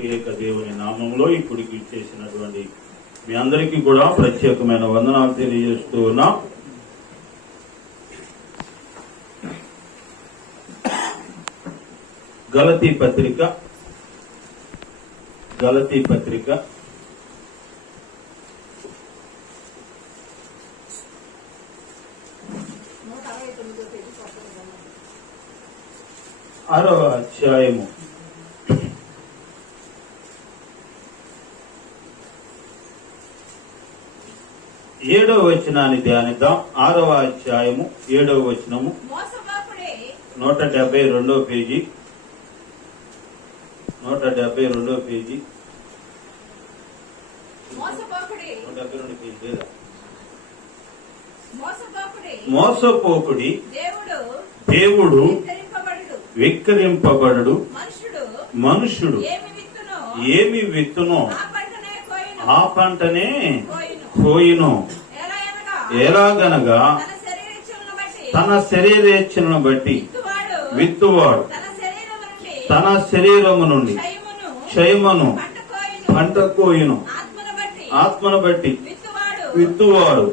త్రియేక దేవుని నామంలో ఇప్పుడుకి చేసినటువంటి మీ అందరికీ కూడా ప్రత్యేకమైన వందనాలు తెలియజేస్తూ ఉన్నాం. గలతీ పత్రిక 6వ అధ్యాయము 7వ వచనాన్ని ధ్యానిద్దాం. 6వ అధ్యాయము 7వ వచనము 172వ పేజీ 172వ పేజీ 172 పేజీ లేదా మోసపోకుడి దేవుడు విక్రింపబడడు, మనుషుడు ఏమి విత్తునో ఆ పంటనే కోయును. ఎలాగనగా తన శరీరేచ్ఛను బట్టి విత్తువాడు తన శరీరము నుండి క్షయమును పంట కోయును. ఆత్మను బట్టి విత్తువాడు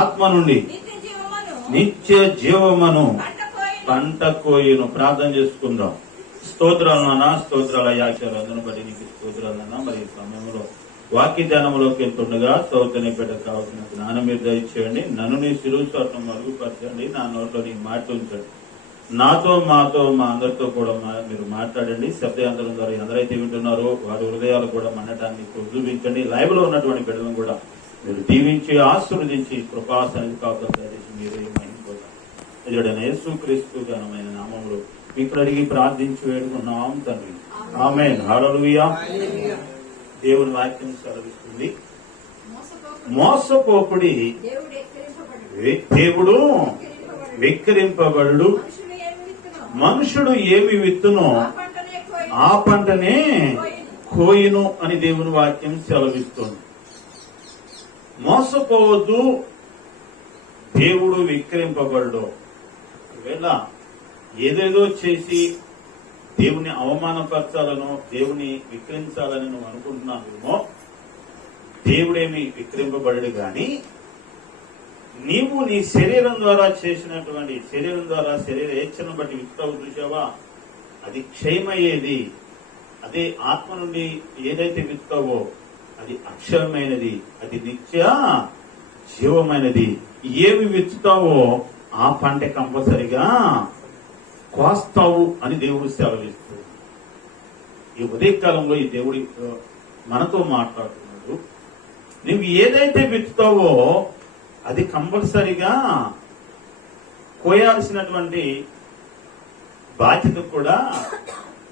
ఆత్మ నుండి నిత్య జీవమును పంట కోయును. ప్రార్థన చేసుకుందాం. స్తోత్రాలు నాన్న, స్తోత్రాల యాచారు అందరూ బట్టి నీకు స్తోత్రాలు నాన్న. మరి ఈ సమయంలో వాక్య ధ్యానంలోకి వెళ్తుండగా స్తోత్రం బిడ్డ కావాల్సిన జ్ఞానం మీరు దయచేయండి. నన్ను నీ శిరుస్వరం మరుగుపరచండి, నా నోట్లో నీ మాట ఉంచండి. నాతో మాతో మా అందరితో కూడా మీరు మాట్లాడండి. శబ్దయంత్రం ద్వారా ఎందరైతే వింటున్నారో వారి హృదయాలు కూడా మండటాన్ని చూపించండి. లైవ్ లో ఉన్నటువంటి బిడ్డలను కూడా మీరు దీవించి ఆశీర్వదించి కృపాసనికి కాకుండా మీరు ఏమైపోతారు. యేసుక్రీస్తు ఘనమైన నామములో మీకు అడిగి ప్రార్థించి వేడుకున్నాం తండ్రి, ఆమేన్. హల్లెలూయా. దేవుని వాక్యం సెలవిస్తుంది, మోసపోకుడి దేవుడు విక్రింపబడు, మనుషుడు ఏమి విత్తునో ఆ పంటనే కోయును అని దేవుని వాక్యం సెలవిస్తుంది. మోసపోవద్దు, దేవుడు విక్రింపబడు. ఒకవేళ ఏదేదో చేసి దేవుని అవమానపరచాలనో దేవుని విక్రించాలని నువ్వు అనుకుంటున్నావేమో, దేవుడేమి విక్రింపబడడు గాని నీవు నీ శరీరం ద్వారా చేసినటువంటి శరీరం ద్వారా శరీర ఏచ్ఛను బట్టి విత్తావు చూసావా, అది క్షయమయ్యేది. అదే ఆత్మ నుండి ఏదైతే విత్తావో అది అక్షరమైనది, అది నిత్య జీవమైనది. ఏమి విత్తుతావో ఆ పంట కంపల్సరిగా కోస్తావు అని దేవుడు సెలవిస్తుంది. ఈ ఉదయకాలంలో ఈ దేవుడి మనతో మాట్లాడుతున్నాడు. నువ్వు ఏదైతే విత్తుతావో అది కంపల్సరిగా కోయాల్సినటువంటి బాధ్యత కూడా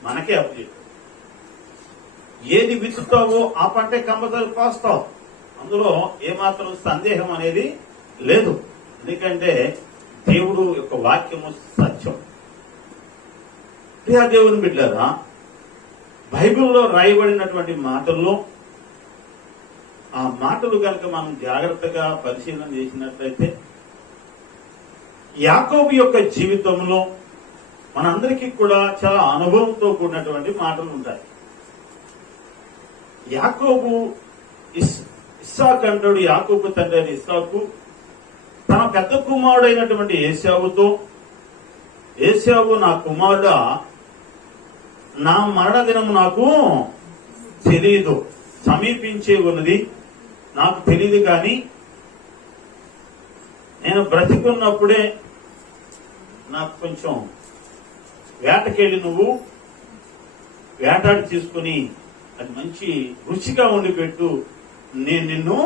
మనకే అప్పచెప్పాడు. ఏది విత్తుతావో ఆ పంటే కంపల్సరీ కోస్తావు, అందులో ఏమాత్రం సందేహం అనేది లేదు. ఎందుకంటే దేవుడు యొక్క వాక్యము సత్యం. ప్రియా దేవుని బిడ్డలారా, బైబిల్లో రాయబడినటువంటి మాటల్లో ఆ మాటలు కనుక మనం జాగ్రత్తగా పరిశీలన చేసినట్లయితే యాకోబు యొక్క జీవితంలో మనందరికీ కూడా చాలా అనుభవంతో కూడినటువంటి మాటలు ఉంటాయి. యాకోబు ఇస్సాకు అంటాడు, యాకోబు తండ్రి అయిన ఇస్సాకు తన పెద్ద కుమారుడైనటువంటి ఏశావుతో, ఏశావు నా కుమారుడా, నా మరణ దినము నాకు తెలియదు, సమీపించే ఉన్నది, నాకు తెలియదు. కానీ నేను బ్రతికున్నప్పుడే నాకు కొంచెం వేటకెళ్ళి నువ్వు వేటాడి తీసుకుని అది మంచి రుచిగా ఉండి పెట్టు, నేను నిన్ను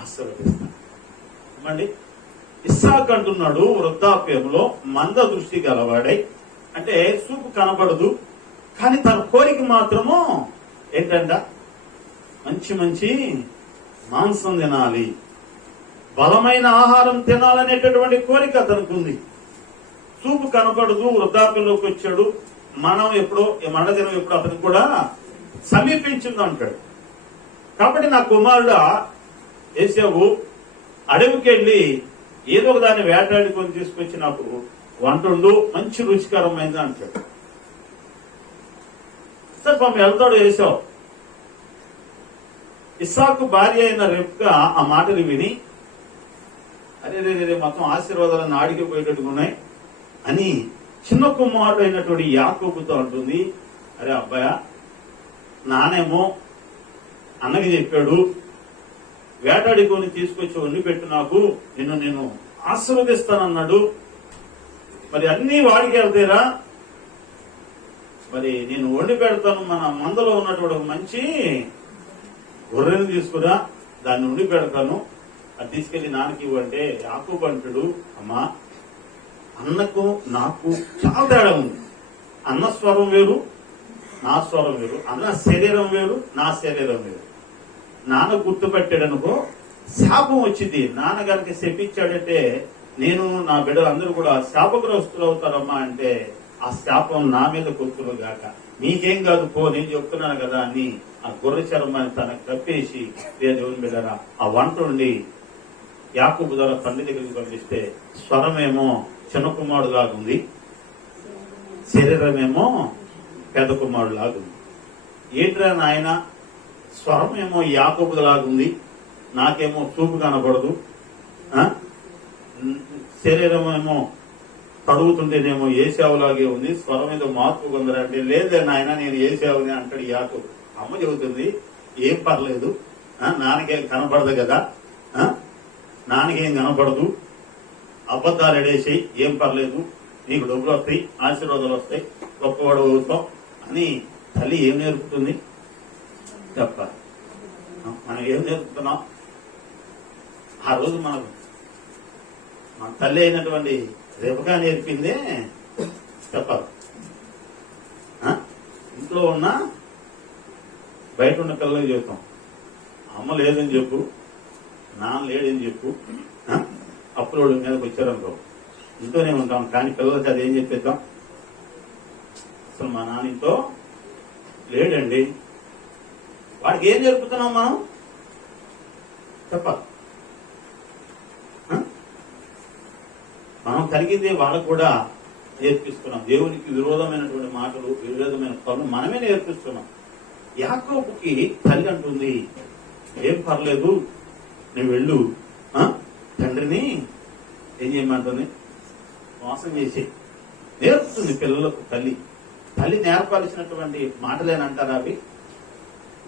ఆశీర్వదిస్తాను. ఏమండి, ఇస్సాకు అంటున్నాడు, వృద్ధాప్యంలో మంద దృష్టి గలవాడై, అంటే చూపు కనబడదు కానీ తన కోరిక మాత్రము ఏంటంట, మంచి మంచి మాంసం తినాలి, బలమైన ఆహారం తినాలనేటటువంటి కోరిక అతనికి ఉంది. చూపు కనపడదు, వృద్ధాప్యంలోకి వచ్చాడు, మరణదినం ఎప్పుడు అతనికి కూడా సమీపించింది అంటాడు. కాబట్టి నా కుమారుడు ఏశావు అడవికి వెళ్ళి ఏదో ఒక దాన్ని వేటాడుకొని తీసుకొచ్చి నాకు వంటుండు, మంచి రుచికరమైంది అంటాడు. సార్ పాపం వెళ్తాడు ఏసావు. ఇస్సాకు భార్య అయిన రెబ్కా ఆ మాటలు విని అరే మొత్తం ఆశీర్వాదాలను ఆడికిపోయేటట్టుగా ఉన్నాయి అని చిన్న కుమారుడు అయినటువంటి యాకోబుతో అంటుంది, అరే అబ్బాయ, నానేమో అన్నకి చెప్పాడు, వేటాడుకొని తీసుకొచ్చి వండి పెట్టు, నాకు నేను ఆశీర్వదిస్తానన్నాడు, మరి అన్ని వాడికి వెళ్తారా, మరి నేను వండి పెడతాను, మన మందలో ఉన్నటువంటి ఒక మంచి గొర్రెను తీసుకురా, దాన్ని వండి పెడతాను, అది తీసుకెళ్లి నాన్నకి ఇవ్వంటే యాకోబు అంటాడు, అమ్మా అన్నకు నాకు చాలా తేడా ఉంది. అన్న స్వరం వేరు, నా స్వరం వేరు. అన్న శరీరం వేరు, నా శరీరం వేరు. నాన్న గుర్తుపెట్టాడనుకో శాపం వచ్చింది. నాన్న గారికి శపించాడంటే నేను నా బిడ్డలు అందరూ కూడా శాపగ్రస్తులు అవుతారమ్మా అంటే ఆ శాపం నా మీద కొడుతులు గాక, మీకేం కాదు పో, నేను చెప్తున్నాను కదా అని ఆ గొర్రె చర్మాన్ని తనకు కప్పేసి దేవుని బిడ్డరా ఆ వంట ఉండి యాకోబు ద్వారా తండ్రి దగ్గరికి పంపిస్తే స్వరమేమో చిన్న కుమారుడు లాగుంది, శరీరమేమో పెద్ద కుమారుడు లాగుంది. ఏంట్రా నాయన, స్వరం ఏమో యాకోబు లాగుంది, నాకేమో చూపు కనపడదు, శరీరం ఏమో తడుగుతుంటేనేమో ఏసావులాగే ఉంది, స్వరం మీద మార్పు కొందరంటే లేదే నాయన నేను ఏసావుని అంటాడు యాకోబు. అమ్మ చెబుతుంది, ఏం పర్లేదు, నాన్నకేం కనపడదు కదా, నాన్నకేం కనపడదు, అబద్ధాలు ఎడేసి ఏం పర్లేదు, నీకు డబ్బులు వస్తాయి, ఆశీర్వాదాలు వస్తాయి, గొప్పవాడు అవుతాం అని తల్లి ఏం నేర్పుతుంది తప్ప మనం ఏం నేర్పుతున్నాం? ఆ రోజు మన తల్లి అయినటువంటి రెబకా నేర్పిందే చెప్పాలి. ఇంట్లో ఉన్న బయట ఉన్న పిల్లలకి చెప్తాం, అమ్మ లేదని చెప్పు, నాన్న లేడని చెప్పు, అప్పుడు వాళ్ళ మీదకి వచ్చారనుకో ఇంట్లోనే ఉంటాం. కానీ పిల్లలకి అది ఏం చెప్పేద్దాం, అసలు మా నాన్నతో లేడండి. వాడికి ఏం నేర్పుతున్నాం మనం చెప్పాలి. మనం కలిగిందే వాళ్ళకు కూడా నేర్పిస్తున్నాం. దేవునికి విరోధమైనటువంటి మాటలు, విరోధమైన పనులు మనమే నేర్పిస్తున్నాం. యాకోబుకి తల్లి అంటుంది, ఏం పర్లేదు, నువ్వు వెళ్ళు, తండ్రిని ఏం చేయమంటుంది, మోసం చేసి నేర్పుతుంది పిల్లలకు తల్లి. తల్లి నేర్పాల్సినటువంటి మాటలేనంటారా అవి?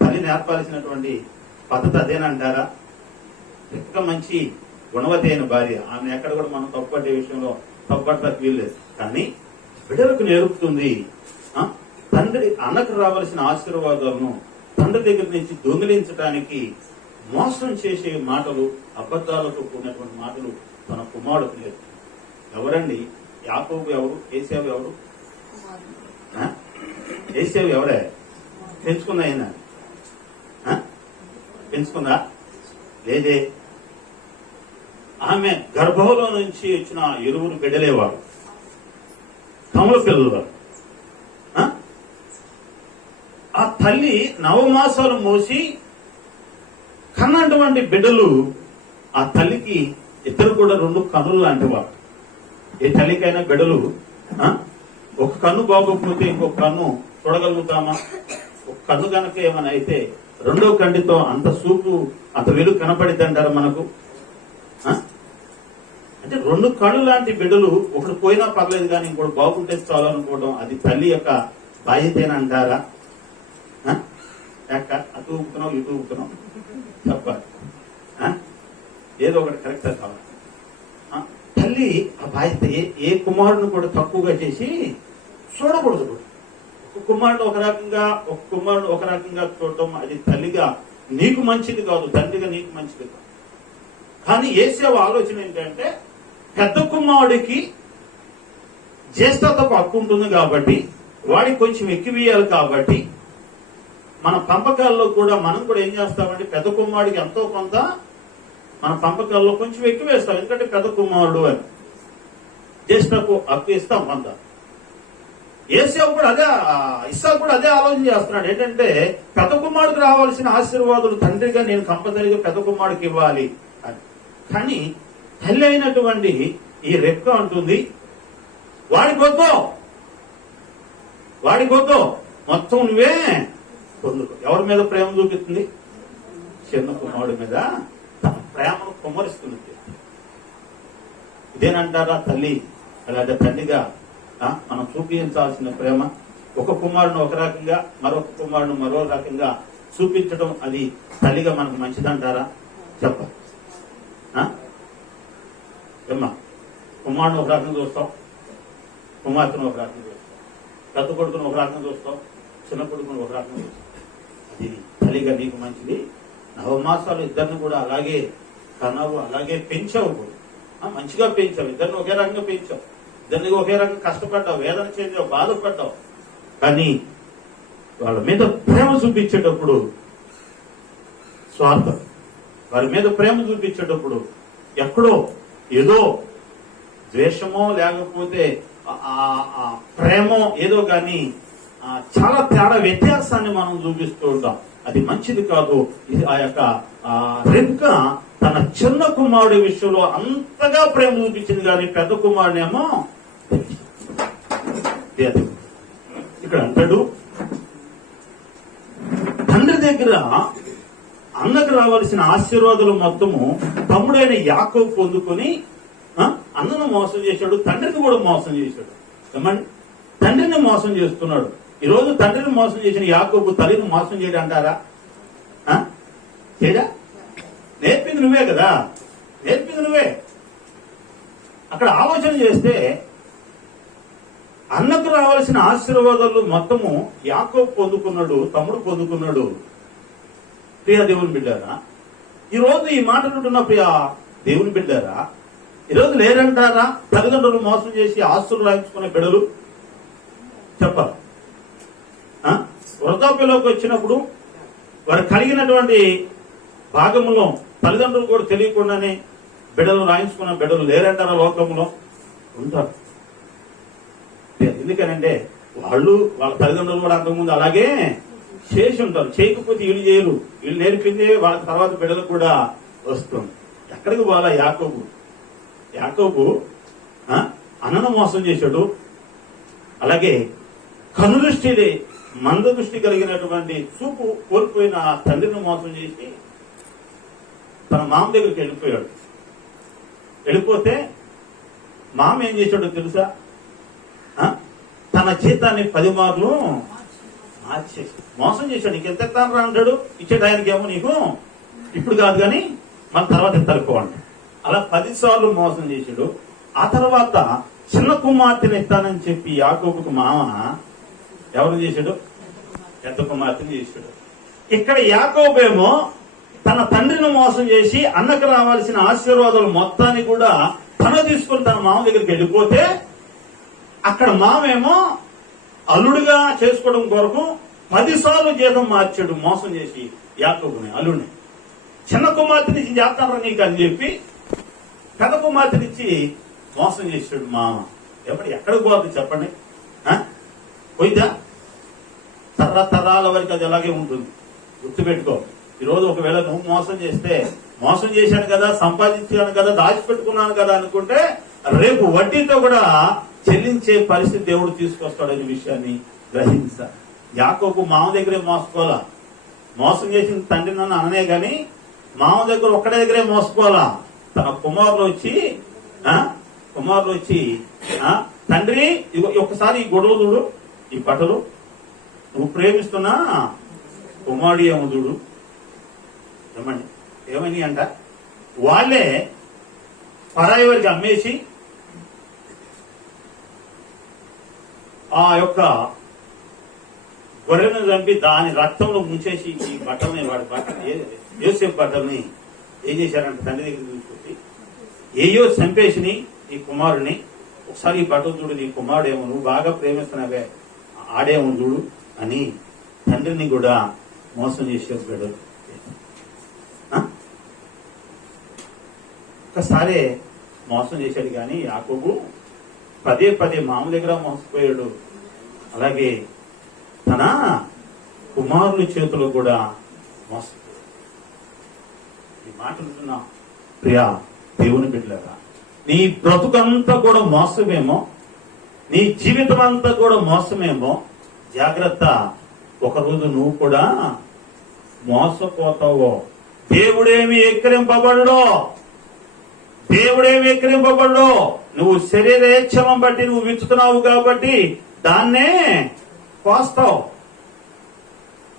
తల్లి నేర్పాల్సినటువంటి పద్ధతి అదేనంటారా? ఇంకా మంచి గుణవతి అయిన భార్య, ఆమె ఎక్కడ కూడా మనం తప్పుపట్టే విషయంలో తప్పుపట్టడానికి వీల్లేదు. కానీ బిడ్డలకు నేర్పుతుంది. తండ్రి అన్నకు రావాల్సిన ఆశీర్వాదాలను తండ్రి దగ్గర నుంచి దొంగిలించడానికి మోసం చేసే మాటలు, అబద్ధాలతో కూడినటువంటి మాటలు తన కుమారుడికి నేర్పుతుంది. ఎవరండి? యాకోబు ఎవరు? ఏశావు ఎవరు? ఏశావు ఎవరే? పెంచుకుందా అయినా? పెంచుకుందా? లేదే. ఆమె గర్భంలో నుంచి వచ్చిన ఇరువురు బిడ్డలేవారు, తమల పిల్లలు వారు. ఆ తల్లి నవమాసాలు మోసి కన్నటువంటి బిడ్డలు ఆ తల్లికి ఇద్దరు కూడా రెండు కన్నులు లాంటి వారు. ఏ తల్లికైనా బిడ్డలు ఒక కన్ను బాగోకపోతే ఇంకొక కన్ను చూడగలుగుతామా? ఒక కన్ను కనుక ఏమైనా అయితే రెండో కంటితో అంత చూపు, అంత వెలుగు కనపడిద్ది అంటారా మనకు? అంటే రెండు కళ్ళు లాంటి బిడ్డలు ఒకడు పోయినా పర్లేదు కానీ ఇంకోటి బాగుంటే చాలు అనుకోవడం, అది తల్లి యొక్క బాధ్యతేనంటారా? అటు ఊపుతున్నావు, ఇటు ఊపుతున్నావు, చెప్పాలి. ఏదో ఒకటి కరెక్ట్ కావాలి. తల్లి ఆ బాధ్యత ఏ కుమారుడిని కూడా తక్కువగా చేసి చూడకూడదు. ఒక కుమారుడు ఒక రకంగా, ఒక కుమారుడు ఒక రకంగా చూడటం అది తల్లిగా నీకు మంచిది కాదు, తండ్రిగా నీకు మంచిది కాదు. కానీ ఏసేవ ఆలోచన ఏంటంటే పెద్ద కుమారుడికి జ్యేష్ఠతకు హక్కు ఉంటుంది కాబట్టి వాడికి కొంచెం ఎక్కువేయాలి కాబట్టి మన పంపకాల్లో కూడా మనం కూడా ఏం చేస్తామంటే పెద్ద కుమారుడికి ఎంతో కొంత మన పంపకాల్లో కొంచెం ఎక్కువ వేస్తాం. ఎందుకంటే పెద్ద కుమారుడు అని జ్యేష్ఠకు హక్కు ఇస్తాం కొంత. ఏసేవు కూడా అదే, ఇస్సాకు కూడా అదే ఆలోచన చేస్తున్నాడు. ఏంటంటే పెద్ద కుమారుడికి రావాల్సిన ఆశీర్వాదాలు తండ్రిగా నేను కంపల్సరీగా పెద్ద కుమారుడికి ఇవ్వాలి అని. కానీ తల్లి అయినటువంటి ఈ రెబ్కా అంటుంది, వాడికొద్దు మొత్తం నువ్వే పొందుకో. ఎవరి మీద ప్రేమ చూపిస్తుంది? చిన్న కుమారుడి మీద తన ప్రేమను కుమ్మరిస్తుంది. ఇదేనంటారా తల్లి అలాగే తండ్రిగా మనం చూపించాల్సిన ప్రేమ? ఒక కుమారుని ఒక రకంగా, మరొక కుమారుని మరో రకంగా చూపించడం అది తల్లిగా మనకు మంచిదంటారా? చెప్పాలి. ఏమ్మా, కుమారుని ఒక రకంగా చూస్తాం, కుమార్తెను ఒక రకంగా చూస్తాం, పెద్ద కొడుకును ఒక రకంగా చూస్తాం, చిన్న కొడుకును ఒక రకంగా చూస్తాం. అది తల్లిగా నీకు మంచిది. నవమాసాలు ఇద్దరిని కూడా అలాగే కన్నావు, అలాగే పెంచావు కూడా. మంచిగా పెంచావు, ఇద్దరిని ఒకే రకంగా పెంచావు, ఇద్దరిని ఒకే రకంగా కష్టపడ్డావు, వేదన చెందావు, బాధపడ్డావు. కానీ వాళ్ళ మీద ప్రేమ చూపించేటప్పుడు స్వార్థం, వారి మీద ప్రేమ చూపించేటప్పుడు ఎక్కడో ఏదో ద్వేషమో లేకపోతే ప్రేమో ఏదో కానీ చాలా తేడా వ్యత్యాసాన్ని మనం చూపిస్తూ ఉంటాం. అది మంచిది కాదు. ఇది ఆ యొక్క రెబ్కా తన చిన్న కుమారుడి విషయంలో అంతగా ప్రేమ చూపించింది, కానీ పెద్ద కుమారుడేమో ఇక్కడ అంటాడు, తండ్రి దగ్గర అన్నకు రావాల్సిన ఆశీర్వాదాలు మొత్తము తమ్ముడైన యాకోబు పొందుకొని అన్నను మోసం చేశాడు, తండ్రిని కూడా మోసం చేశాడు. ఏమండి, తండ్రిని మోసం చేస్తున్నాడు. ఈ రోజు తండ్రిని మోసం చేసిన యాకోబు తల్లిని మోసం చేయడం అంటారా? చేయడా? నేర్పింది నువ్వే కదా, నేర్పింది నువ్వే. అక్కడ ఆలోచన చేస్తే అన్నకు రావాల్సిన ఆశీర్వాదాలు మొత్తము యాకోబు పొందుకున్నాడు, తమ్ముడు పొందుకున్నాడు. ప్రియ దేవుని బిడ్డారా, ఈరోజు ఈ మాటలుంటున్న ప్రియ దేవుని బిడ్డారా, ఈరోజు లేరంటారా తల్లిదండ్రులు మోసం చేసి ఆస్తులు రాయించుకునే బిడ్డలు? చెప్పాలి. వృద్ధాప్యలోకి వచ్చినప్పుడు వారు కలిగినటువంటి భాగంలో తల్లిదండ్రులు కూడా తెలియకుండానే బిడ్డలు రాయించుకున్న బిడ్డలు లేరంటారా? లోకంలో ఉంటారు. ఎందుకనంటే వాళ్ళ తల్లిదండ్రులు కూడా అంతకుముందు అలాగే చేసి ఉంటారు. చేయకపోతే వీళ్ళు చేయరు, వీళ్ళు నేర్పింది వాళ్ళ తర్వాత బిడ్డలు కూడా వస్తుంది. ఎక్కడికి పోవాలా? యాకోబు అన్నను మోసం చేశాడు. అలాగే కనుదృష్టి మంద దృష్టి కలిగినటువంటి చూపు కోల్పోయిన తండ్రిని మోసం చేసి తన మామ దగ్గరికి వెళ్ళిపోయాడు. వెళ్ళిపోతే మామ ఏం చేశాడో తెలుసా? తన జీతాన్ని 10 మార్లు మార్చేసి మోసం చేశాడు. నీకు ఎంత ఇస్తాను రా అంటాడు, ఇచ్చేట ఆయనకేమో నీకు ఇప్పుడు కాదు కానీ మన తర్వాత ఇస్తారుకోండి. అలా 10 సార్లు మోసం చేశాడు. ఆ తర్వాత చిన్న కుమార్తెని ఇస్తానని చెప్పి యాకోబుకు మామ ఎవరు చేశాడు? పెద్ద కుమార్తెని చేశాడు. ఇక్కడ యాకోబేమో తన తండ్రిని మోసం చేసి అన్నకు రావాల్సిన ఆశీర్వాదాలు మొత్తాన్ని కూడా తన తీసుకుని తన మామ దగ్గరికి వెళ్ళిపోతే, అక్కడ మామేమో అల్లుడిగా చేసుకోవడం కొరకు 10 సార్లు జీతం మార్చాడు మోసం చేసి యాకోబుని, అల్లుడిని. చిన్న కుమార్తెనిచ్చి చేస్తాను నీకు అని చెప్పి పెద్ద కుమార్తెనిచ్చి మోసం చేశాడు మామ. ఎక్కడికి పోతుంది చెప్పండి? పోయిద్దా? తరాల వరకు అది అలాగే ఉంటుంది. గుర్తుపెట్టుకో. ఈరోజు ఒకవేళ నువ్వు మోసం చేస్తే, మోసం చేశాను కదా, సంపాదించాను కదా, దాచిపెట్టుకున్నాను కదా అనుకుంటే రేపు వడ్డీతో కూడా చెల్లించే పరిస్థితి దేవుడు తీసుకొస్తాడనే విషయాన్ని గ్రహించాలి. యాకోబు మామ దగ్గరే మోసుకోవాలా? మోసం చేసిన తండ్రి నన్ను అననే గాని మామ దగ్గర ఒక్కడే దగ్గరే మోసుకోవాలా? తన కుమారులు వచ్చి తండ్రి ఒకసారి ఈ గొడవ చూడు, ఈ బట్టలు నువ్వు ప్రేమిస్తున్నా కుమారుడు ఏమో చూడు. ఏమండి, ఏమని అంట? వాళ్ళే పరాయి వారికి అమ్మేసి ఆ యొక్క గొర్రెను చంపి దాని రక్తంలో ముంచేసి ఈ బట్టల్ని వాడి యోసేపు బట్టల్ని ఏం చేశారంట? తండ్రి దగ్గర తీసుకొచ్చి ఏయో చంపేసి ఈ కుమారుడిని ఒకసారి ఈ బట్టలు చూడు, నీ కుమారుడేమో నువ్వు బాగా ప్రేమిస్తున్నావే ఆడేమో చూడు అని తండ్రిని కూడా మోసం చేసేది బిడ్డలు. ఒక్కసారి మోసం చేశాడు కానీ యాకోబు పదే మామ దగ్గర మోసపోయాడు. అలాగే తన కుమారుల చేతులు కూడా మోసపోయాడు. ఈ మాట వింటున్నా ప్రియా దేవుని బిడ్డలారా, నీ బ్రతుకంతా కూడా మోసమేమో, నీ జీవితం అంతా కూడా మోసమేమో, జాగ్రత్త, ఒకరోజు నువ్వు కూడా మోసపోతావో. దేవుడేమి ఎక్కిరింపబడో, దేవుడేమి ఎక్కిరింపబడో. నువ్వు శరీరేచ్ఛవం బట్టి నువ్వు విత్తుతున్నావు కాబట్టి దాన్నే కోస్తావు.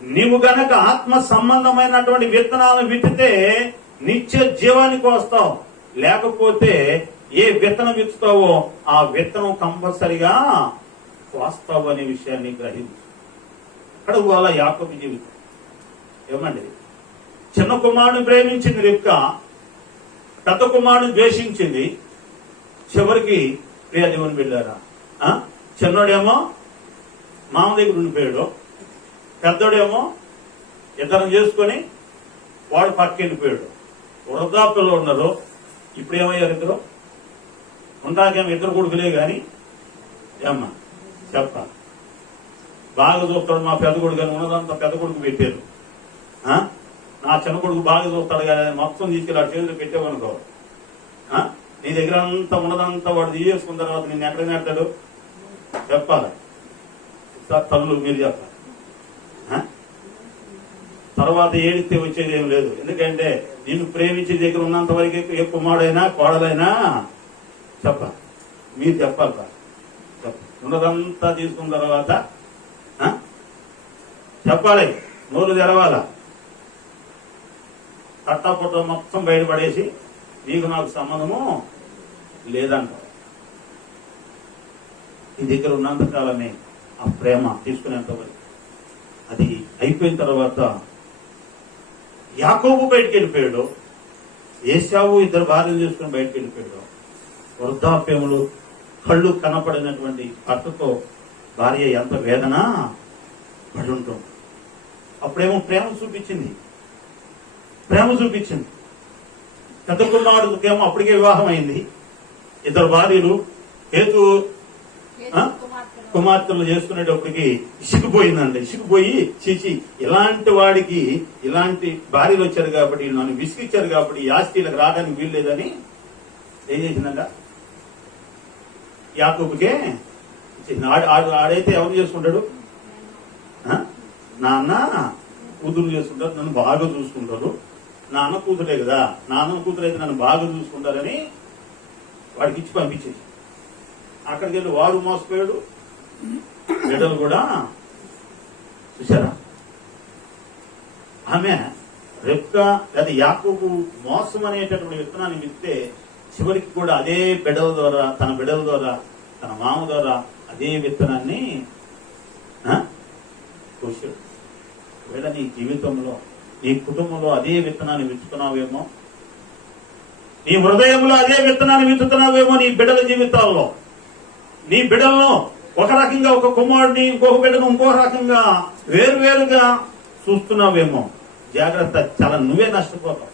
నీవు గనక ఆత్మ సంబంధమైనటువంటి విత్తనాలను విత్తితే నిత్య జీవానికి వస్తావు. లేకపోతే ఏ విత్తనం విత్తుతావో ఆ విత్తనం కంపల్సరిగా కోస్తావు అనే విషయాన్ని గ్రహించు. అక్కడ వాళ్ళ యాకోబు జీవితం ఏమండి, చిన్న కుమారుని ప్రేమించింది రిబ్కా, పెద్ద కుమారుని ద్వేషించింది. చివరికి ప్రియ దేవుని బిడ్డారా, చిన్నోడేమో మామ దగ్గర ఉండిపోయాడు, పెద్దోడేమో ఇద్దరం చేసుకొని వాడు పక్కెళ్ళిపోయాడు. వృద్ధాప్యంలో ఉన్నారు. ఇప్పుడు ఏమయ్యారు ఇద్దరు? ఉంటాకేమో ఇద్దరు కొడుకులే గాని ఏమ్మా చెప్ప బాగా చూస్తాడు మా పెద్ద కొడుకు అని ఉన్నదంతా పెద్ద కొడుకు పెట్టారు. నా చిన్న కొడుకు బాగా చూస్తాడు కానీ మొత్తం తీసుకెళ్ళి ఆ చేతులు పెట్టేవనుకో, నీ దగ్గర అంతా ఉన్నదంతా వాడు తీసేసుకున్న తర్వాత నిన్ను ఎక్కడ నేడతాడు చెప్పాలి. తల్లు మీరు చెప్పాలి. తర్వాత ఏడితే వచ్చేది ఏం లేదు. ఎందుకంటే నిన్ను ప్రేమించే దగ్గర ఉన్నంత వరకు ఏ కుమారుడైనా కోడలైనా చెప్పాలి, మీరు చెప్పాలి. ఉన్నదంతా తీసుకున్న తర్వాత చెప్పాలి, నోరు తెరవాల. తట్టాపుట్ట మొత్తం బయటపడేసి నీకు నాకు సంబంధము లేదంట. నీ దగ్గర ఉన్నంతకాలమే ఆ ప్రేమ తీసుకునేంత వరకు. అది అయిపోయిన తర్వాత యాకోబు బయటికి వెళ్ళిపోయాడు, ఏశావు ఇద్దరు భార్యలు చేసుకుని బయటకు వెళ్ళిపోయాడు. వృద్ధాప్యములు కళ్ళు కనపడినటువంటి భర్తతో భార్య ఎంత వేదన పడి ఉంటుంది. అప్పుడేమో ప్రేమ చూపించింది. పెద్ద కుమారుడికేమో అప్పటికే వివాహం అయింది. ఇద్దరు భార్యలు హేతు కుమార్తెలు చేసుకునేటప్పటికి ఇసుకుపోయి చీచి ఇలాంటి వాడికి ఇలాంటి భార్యలు వచ్చారు కాబట్టి నన్ను విసిగిచ్చారు కాబట్టి ఈ ఆస్తిలకు రావడానికి వీలు లేదని ఏం చేసిందంట యాకోబుకే. ఆడైతే ఎవరు చేసుకుంటాడు? నాన్న కూతురు చేసుకుంటారు, నన్ను బాగా చూసుకుంటారు. నాన్న కూతురే కదా, నాన్న కూతురు అయితే నన్ను బాగా చూసుకుంటారని వాడికి ఇచ్చి పంపించేసి అక్కడికి వెళ్ళి వాడు మోసపోయాడు, బిడ్డలు కూడా. చూసారా, ఆమె రిబ్కా లేదా యాకోబు మోసం అనేటటువంటి విత్తనాన్ని విత్తే చివరికి కూడా అదే బిడ్డల ద్వారా, తన బిడ్డల ద్వారా, తన మామ ద్వారా అదే విత్తనాన్ని కోసాడు. ఒకవేళ నీ జీవితంలో, నీ కుటుంబంలో అదే విత్తనాన్ని విత్తుతున్నావేమో, నీ హృదయంలో అదే విత్తనాన్ని విత్తుతున్నావేమో. నీ బిడ్డల జీవితాల్లో నీ బిడ్డలను ఒక రకంగా, ఒక కుమారుడిని ఇంకొక బిడ్డను ఇంకో రకంగా వేరువేరుగా చూస్తున్నావేమో. జాగ్రత్త, చాలా నువ్వే నష్టపోతావు.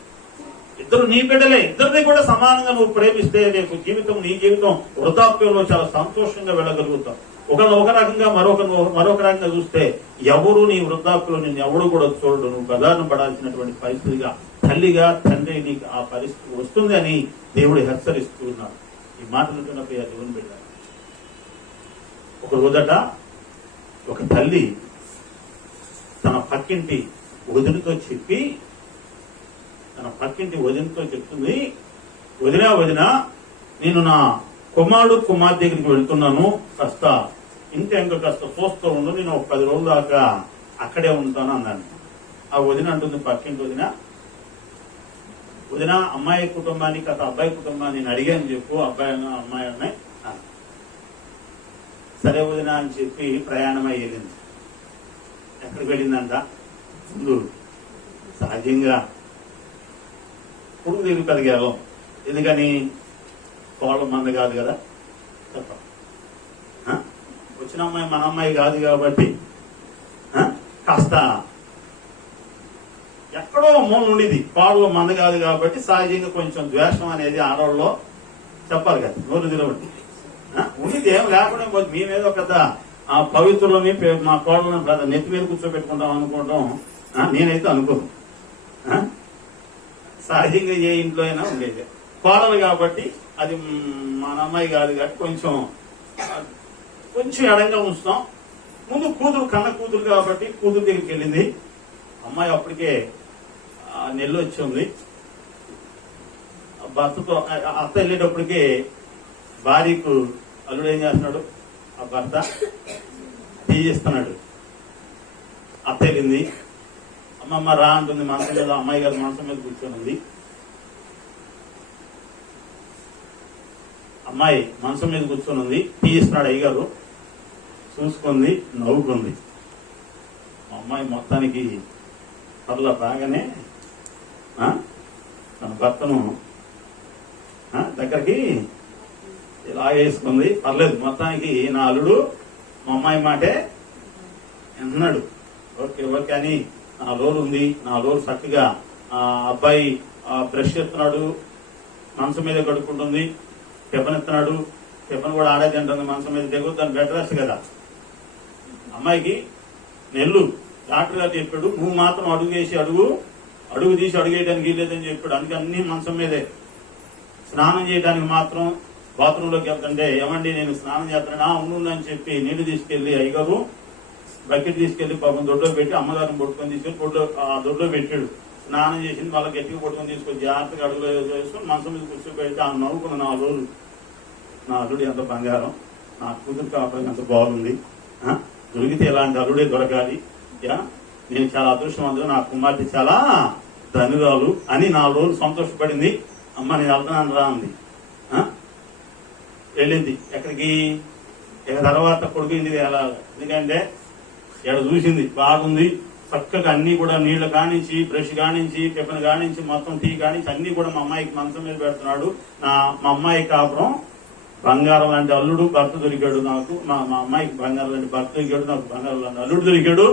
ఇద్దరు నీ బిడ్డలే, ఇద్దరిని కూడా సమానంగా నువ్వు ప్రేమిస్తే రేపు జీవితం, నీ జీవితం వృద్ధాప్యంలో చాలా సంతోషంగా వెళ్ళగలుగుతావు. ఒకరిని ఒక రకంగా మరొక రకంగా చూస్తే ఎవరు నీ వృద్ధాప్యంలో నిన్ను ఎవడు కూడా చూడడు. నువ్వు ప్రధాన పడాల్సినటువంటి పరిస్థితిగా తల్లిగా తండ్రి నీకు ఆ పరిస్థితి వస్తుంది అని దేవుడు హెచ్చరిస్తూ ఉన్నాడు. ఈ మాటలు విన్నప్పుడు దేవుని బిడ్డ, ఒక రోజట ఒక తల్లి తన పక్కింటి వదినతో చెప్తుంది, వదినా నేను నా కుమార్తె దగ్గరికి వెళ్తున్నాను, కాస్త ఇంకెంక కాస్త చూస్తూ ఉండు, నేను ఒక 10 రోజుల దాకా అక్కడే ఉంటాను అన్నాను. ఆ వదిన అంటుంది, పక్కింటి వదిన అమ్మాయి కుటుంబాన్ని కాస్త అబ్బాయి కుటుంబాన్ని నేను అడిగాను చెప్పు, అబ్బాయి అమ్మాయి అన్నాయి. సరే వదిన అని చెప్పి ప్రయాణమై వెళ్ళింది. ఎక్కడికి వెళ్ళిందంట? ముందు సహజంగా కొడుకు దగ్గరికి కలిగాం. ఎందుకని? కోళ్ళ మంద కాదు కదా, తప్ప వచ్చిన అమ్మాయి మన అమ్మాయి కాదు కాబట్టి కాస్త ఎక్కడో మూల ఉండేది. కోళ్ళ మంద కాదు కాబట్టి సహజంగా కొంచెం ద్వేషం అనేది ఆడవాళ్ళలో చెప్పాలి కదా, నోరు తిరగబట్టి ఉండేది. ఏం లేకుండా మీ మీద పెద్ద పవిత్రులని మా కోళ్ళని పెద్ద నెత్తి మీద కూర్చోబెట్టుకుంటాం అనుకోవడం నేనైతే అనుకోను. సహజంగా ఏ ఇంట్లో అయినా ఉండేది. కోడలు కాబట్టి అది మన అమ్మాయి కాదు కాబట్టి కొంచెం ఎడంగా ఉంచుతాం, ముందు కూతురు కన్న కూతురు కాబట్టి కూతురు దగ్గరికి వెళ్ళింది. అమ్మాయి అప్పటికే నెల్లు వచ్చి ఉంది. భర్తతో అత్త వెళ్ళేటప్పటికి భార్యకు అల్లుడు ఏం చేస్తున్నాడు, ఆ భర్త తీయిస్తున్నాడు. అత్త వెళ్ళింది. అమ్మమ్మ రా అంటుంది. మనసం మీద అమ్మాయి గారు మనసం మీద కూర్చొని ఉంది. అమ్మాయి మనసం మీద కూర్చొని ఉంది. తీయిస్తున్నాడు అయ్యగారు. చూసుకుంది, నవ్వుకుంది. అమ్మాయి మొత్తానికి పర్ల బాగానే తన భర్తను దగ్గరికి ఇలా వేసుకుంది. పర్లేదు, మొత్తానికి నా అల్లుడు మా అమ్మాయి మాటే అన్నాడు. ఓకే ఓకే అని నా లోరు ఉంది. నా లోరు చక్కగా అబ్బాయి బ్రష్ ఎత్తున్నాడు, మనసు మీద కడుక్కుంటుంది. టిఫన్ ఎత్తున్నాడు, టిఫన్ కూడా ఆడే తింటుంది. మనసు మీద దిగుతాను, బెడ్ రెస్ట్ కదా. అమ్మాయికి నెల్లు డాక్టర్ గారు చెప్పాడు, నువ్వు మాత్రం అడుగు వేసి అడుగు తీసి అడుగేయడానికి వీల్లేదని చెప్పాడు. అందుకే అన్ని మంచం మీదే. స్నానం చేయడానికి మాత్రం బాత్రూంలోకి వెళ్తుంటే, ఏమండి నేను స్నానం చేస్తాను ఉందని చెప్పి నీళ్లు తీసుకెళ్లి అయ్యగారు బకెట్ తీసుకెళ్లి పాపం దొడ్లో పెట్టి అమ్మగారిని పట్టుకొని తీసుకెళ్లి దొడ్లో పెట్టాడు. స్నానం చేసింది, మళ్ళీ గట్టిగా పట్టుకొని తీసుకొని జాగ్రత్తగా అడుగులో వేసుకొని మంచం మీద కూర్చోబెట్టి ఆమె నవ్వుకుంది. నా రోజు నా అల్లుడు ఎంత బంగారం, నా కూతురు కాపాడు ఎంత బాగుంది. దొరికితే ఇలాంటి అల్లుడే దొరకాలి. నేను చాలా అదృష్టవంతుడు, నా కుమార్తె చాలా ధనురాలు అని 4 రోజులు సంతోషపడింది. అమ్మ నేను వెళ్తున్నాను రా అంది. వెళ్ళింది. ఎక్కడికి? ఇక తర్వాత కొడుకు ఇంటికి వెళ్ళాలి. ఎందుకంటే ఇక్కడ చూసింది బాగుంది, చక్కగా అన్ని కూడా నీళ్లు కానించి, బ్రష్ కానించి, టిఫిన్ కానించి, మొత్తం టీ కానించి అన్ని కూడా మా అమ్మాయికి మంచం మీద పెడుతున్నాడు. మా అమ్మాయి కాపురం బంగారం లాంటి అల్లుడు భర్త దొరికాడు నాకు. మా అమ్మాయికి బంగారం లాంటి భర్త దొరికాడు, నాకు బంగారం లాంటి అల్లుడు దొరికాడు.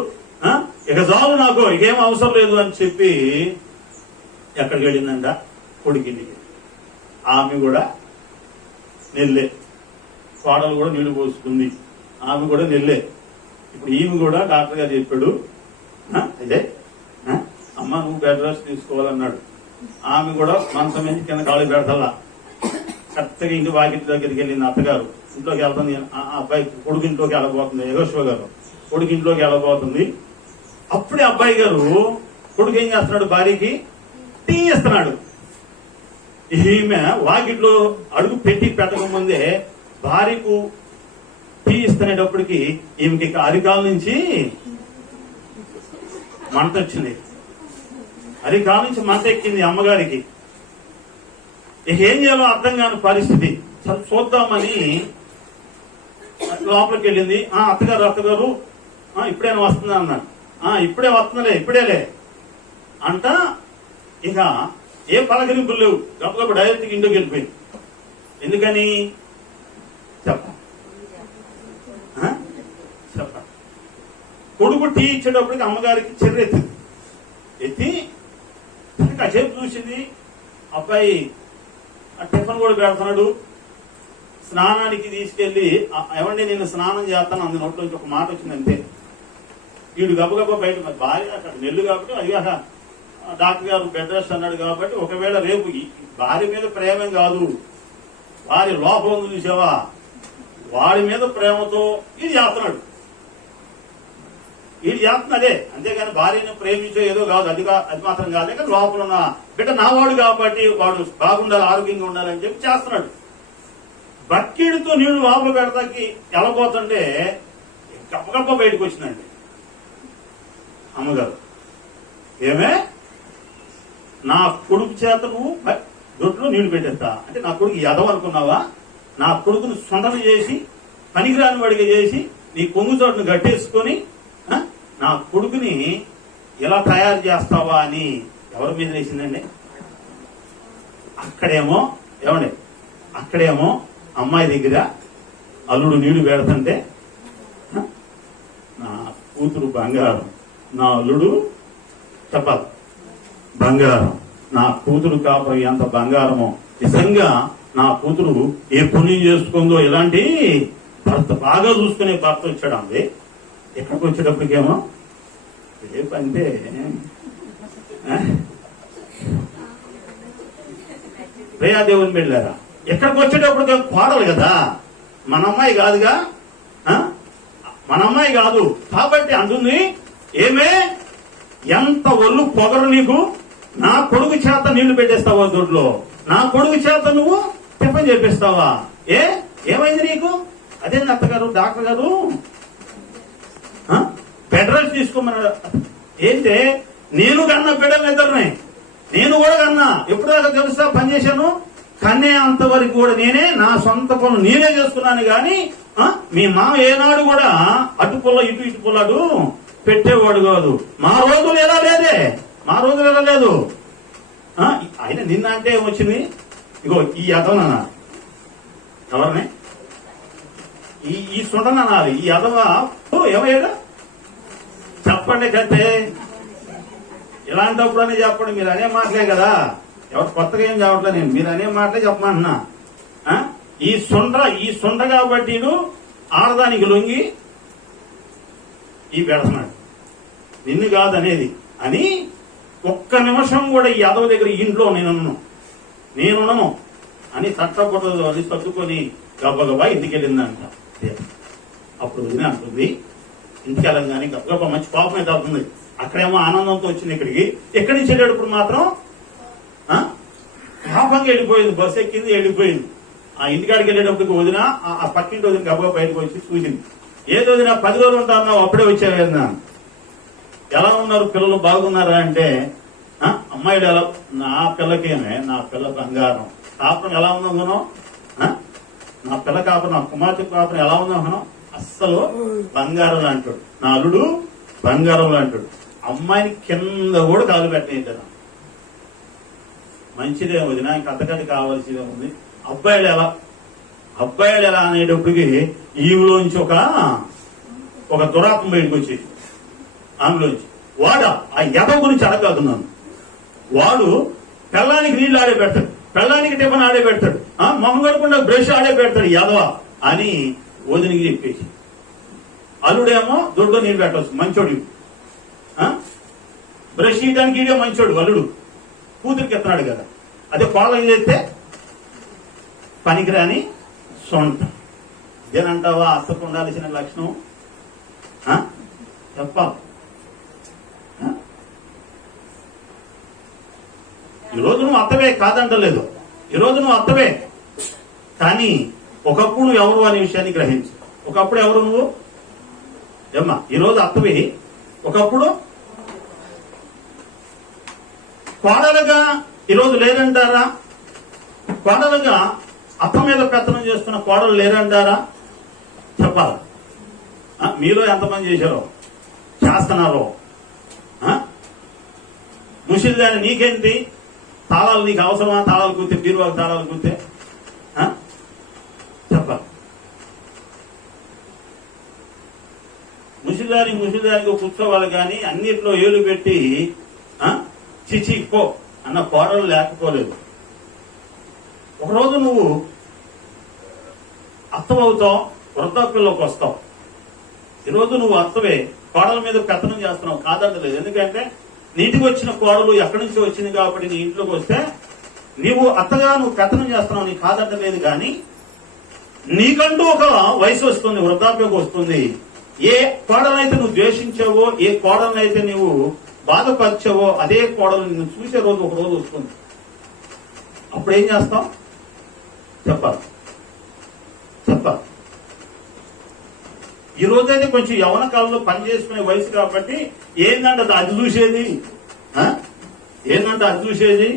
ఇక చాలు, నాకు ఇకేం అవసరం లేదు అని చెప్పి ఎక్కడికి వెళ్ళిందంట? కొడుకింటికి. ఆమె కూడా నెల్లే, కోడలు కూడా నీళ్లు పోసుకుంది. ఆమె కూడా నెల్లే. ఇప్పుడు ఈమె కూడా డాక్టర్ గారు చెప్పాడు, అదే అమ్మ నువ్వు బెడ్ రెస్ట్ తీసుకోవాలన్నాడు. ఆమె కూడా మనసం మీద కింద కాళ్ళు పెడతల్లా. కరెక్ట్గా ఇంటి వాకిటి దగ్గరికి వెళ్ళింది అత్తగారు. ఇంట్లోకి వెళ్తుంది. అబ్బాయి కొడుకు ఇంట్లోకి వెళ్ళబోతుంది. యగోశ్వ గారు కొడుకు ఇంట్లోకి వెళ్ళబోతుంది. అప్పుడే అబ్బాయి గారు కొడుకు ఏం చేస్తున్నాడు, భార్యకి టీ ఇస్తున్నాడు. ఈమె వాకిట్లో అడుగు పెట్టకముందే భార్యకు టీ ఇస్తునేటప్పటికి ఈమెకి అరికాల నుంచి మంట వచ్చింది. అరికాల నుంచి మంట ఎక్కింది అమ్మగారికి. ఇక ఏం చేయాలో అర్థం కాని పరిస్థితి. చూద్దామని లోపలికి వెళ్ళింది. అత్తగారు ఇప్పుడేనా వస్తుందా అన్నాడు. ఇప్పుడే వస్తుందిలే, ఇప్పుడేలే అంట. ఇక ఏ పలకరింపులు లేవు, గప్ప డైరెక్ట్గా ఇంటికి వెళ్ళిపోయింది. ఎందుకని చెప్ప కొడుకు టీ ఇచ్చేటప్పటికి అమ్మగారికి చెర్ర ఎత్తి కాసేపు చూసింది. అబ్బాయి టిఫిన్ కూడా పెడుతున్నాడు. స్నానానికి తీసుకెళ్లి, ఏమండి నేను స్నానం చేస్తాను అందు నోట్లోంచి ఒక మాట వచ్చింది అంతే. వీడు గబగబ బయట, భార్య అక్కడ నెల్లు కాబట్టి అయ్యాక డాక్టర్ గారు బెడ్ రెస్ట్ అన్నాడు కాబట్టి ఒకవేళ రేపు భార్య మీద ప్రేమేం కాదు, వారి లోపల ఉంది చూసావా, వాడి మీద ప్రేమతో ఇది చేస్తున్నాడు. ఇది చేస్తున్నదే, అంతేగాని భార్యను ప్రేమించో ఏదో కాదు, అది మాత్రం కాదు. కానీ లోపల ఉన్న బిడ్డ నావాడు కాబట్టి వాడు బాగుండాలి, ఆరోగ్యంగా ఉండాలని చెప్పి చేస్తున్నాడు. బక్కెడుతో నీళ్లు లోపల పెడతాకి వెళ్ళబోతుంటే గప్పగప్ప బయటకు వచ్చిందండి అమ్మగారు. ఏమే నా కొడుకు చేత నువ్వు దొడ్లో నీళ్లు పెట్టేస్తా అంటే నా కొడుకు ఎదవ అనుకున్నావా? నా కొడుకును సొంటలు చేసి పనికిరాని వాడిగా చేసి నీ కొంగు చోటును గట్టేసుకొని నా కొడుకుని ఎలా తయారు చేస్తావా అని ఎవరి మీద వేసిందండి? అక్కడేమో అమ్మాయి దగ్గర అల్లుడు నీళ్లు పెడుతుంటే నా కూతురు బంగారం, నా అల్లుడు చెప్పాలి బంగారం, నా కూతురు కాపురం ఎంత బంగారమో. నిజంగా నా కూతురు ఏ పుణ్యం చేసుకుందో, ఇలాంటి భర్త బాగా చూసుకునే భర్త వచ్చాడు. అంది ఎక్కడికి వచ్చేటప్పటికేమో రేపంటే ప్రియాదేవుని వెళ్ళారా? ఎక్కడికి వచ్చేటప్పటికే కోడలు కదా, మన అమ్మాయి కాదుగా. మన అమ్మాయి కాదు. కాబట్టి అంటుంది, ఏమే ఎంత ఒళ్ళు పొగరు నీకు, నా కొడుకు చేత నీళ్లు పెట్టేస్తావా దొడ్లో, నా కొడుకు చేత నువ్వు టిఫిన్ చేపిస్తావా, ఏమైంది నీకు? అదే అత్తగారు డాక్టర్ గారు బెడ్ రెస్ట్ తీసుకోమన్నాడు. ఏంటే నేను కన్నా బిడ్డలు ఇద్దరున్నాయి, నేను కూడా కన్నా. ఎప్పుడుదాకా తెలుసా పనిచేశాను, కన్నే అంతవరకు కూడా నేనే నా సొంత పనులు నేనే చేసుకున్నాను. గాని మీ మామ ఏనాడు కూడా అటు పుల్ల ఇటు పుల్లడు పెట్టేవాడు కాదు. మా రోజులు ఎలా లేదే, మా రోజులు ఎలా లేదు. ఆయన నిన్న అంటే ఏమొచ్చింది, ఇగో ఈ యదవనా ఎవరిని ఈ సుండనాలి, ఈ యదవ ఏమయ్యాడు చెప్పండి కంటే. ఇలాంటప్పుడు అని చెప్పండి, మీరు అనే మాటలే కదా, ఎవరు కొత్తగా ఏం చెప్పట్లేదు నేను, మీరు అనే మాటలే చెప్పమంటున్నా. ఈ సుండ కాబట్టి ఆడదానికి లొంగి ఈ పెడుతున్నాడు, నిన్ను కాదనేది అని. ఒక్క నిమిషం కూడా ఈ యాదవ దగ్గర ఇంట్లో నేనున్నాను అని తట్టబొట్టదు అది తట్టుకొని గబ్బగబా ఇంటికి వెళ్ళిందంట. అప్పుడు వదిన అంటుంది, ఇంటికి వెళ్ళంగానే గబ్బగబా మంచి కోపం అయితే అవుతుంది. అక్కడేమో ఆనందంతో వచ్చింది, ఎక్కడి నుంచి వెళ్ళేటప్పుడు మాత్రం కోపంగా వెళ్ళిపోయింది. బస్సు ఎక్కింది, వెళ్ళిపోయింది. ఆ ఇంటికాడికి వెళ్ళేటప్పటికి వదిన ఆ పక్కింటి వదిన గబ్బగా బయటకు వచ్చి చూసింది. ఏదో వదిన 10 రోజులు ఉంటాను, అప్పుడే వచ్చావేందా, ఎలా ఉన్నారు పిల్లలు, బాగున్నారా అంటే, అమ్మాయిలు ఎలా, నా పిల్లకేమే, నా పిల్ల బంగారం, కాపురం ఎలా ఉందనుకున్నాం, నా పిల్ల కాపురం, నా కుమార్తె కాపురం ఎలా ఉందనుకున్నాం, అస్సలు బంగారం అంటాడు, నా అల్లుడు బంగారం అంటాడు. అమ్మాయిని కింద కూడా కాలు పెట్టలేదు. మంచిదే వదిన, ఇంక అంతకంటే కావాల్సిందే ఉంది. అబ్బాయిలు ఎలా అనేటప్పటికి ఈవిలోంచి ఒక దురాత్మ బయటకు వచ్చేసి ఆమెలోంచి వాడు ఆ యదవ గురించి అడగలుగుతున్నాను. వాడు పెళ్ళానికి నీళ్లు ఆడే పెడతాడు, పెళ్ళానికి టిఫిన్ ఆడే పెడతాడు, మొహం కడుకుండా బ్రష్ ఆడే పెడతాడు యదవ అని వదినికి చెప్పేసి, అల్లుడేమో దొడ్లో నీళ్ళు పెట్టవచ్చు మంచోడు, బ్రష్ చేయడానికి ఇడే మంచోడు అల్లుడు, కూతురికి ఎత్తున్నాడు కదా. అదే కోళ్ళం చేస్తే పనికిరాని సొంత. ఇదేనంటావా అత్తకు ఉండాల్సిన లక్షణం? చెప్పాలి. ఈరోజు నువ్వు అత్తవే కాదంటలేదు, ఈరోజు నువ్వు అత్తవే, కానీ ఒకప్పుడు ఎవరు అనే విషయాన్ని గ్రహించు. ఒకప్పుడు ఎవరు నువ్వు ఏమ్మా, ఈరోజు అత్తవి, ఒకప్పుడు కోడలుగా ఈరోజు లేరంటారా? కోడలుగా అత్త మీద పెత్తనం చేస్తున్న కోడలు లేరంటారా? చెప్పాలా? మీలో ఎంతమంది చేశారో, చేస్తున్నారో? ముషిల్దాని నీకేంటి, తాళాలు నీకు అవసరమా? తాళాలు కూర్తే, బీరువాకు తాళాలు కూర్తే చెప్పాలి. ముషిల్దానికి కూర్చోవాలి కానీ అన్నిట్లో ఏలు పెట్టి చిచి పో అన్న కోడలు లేకపోలేదు. ఒకరోజు నువ్వు అత్తమవుతావు, వృద్ధాప్యంలోకి వస్తావు. ఈరోజు నువ్వు అత్తవే, కోడల మీద పెత్తనం చేస్తున్నావు, కాదంటలేదు. ఎందుకంటే నీటికి వచ్చిన కోడలు ఎక్కడి నుంచి వచ్చింది కాబట్టి నీ ఇంట్లోకి వస్తే నీవు అత్తగా నువ్వు పెత్తనం చేస్తున్నావు, నీకు కాదంటలేదు. కానీ నీకంటూ ఒక వయసు వస్తుంది, వృద్ధాప్యంకి వస్తుంది. ఏ కోడలనైతే నువ్వు ద్వేషించావో, ఏ కోడలనైతే నువ్వు బాధపరిచావో, అదే కోడలు నిన్ను చూసే రోజు ఒక రోజు వస్తుంది. అప్పుడు ఏం చేస్తాం చెప్పాలి. ఈ రోజైతే కొంచెం యవన కాలంలో పనిచేసుకునే వయసు కాబట్టి ఏంటంటే అది చూసేది, ఏంటంటే అది చూసేది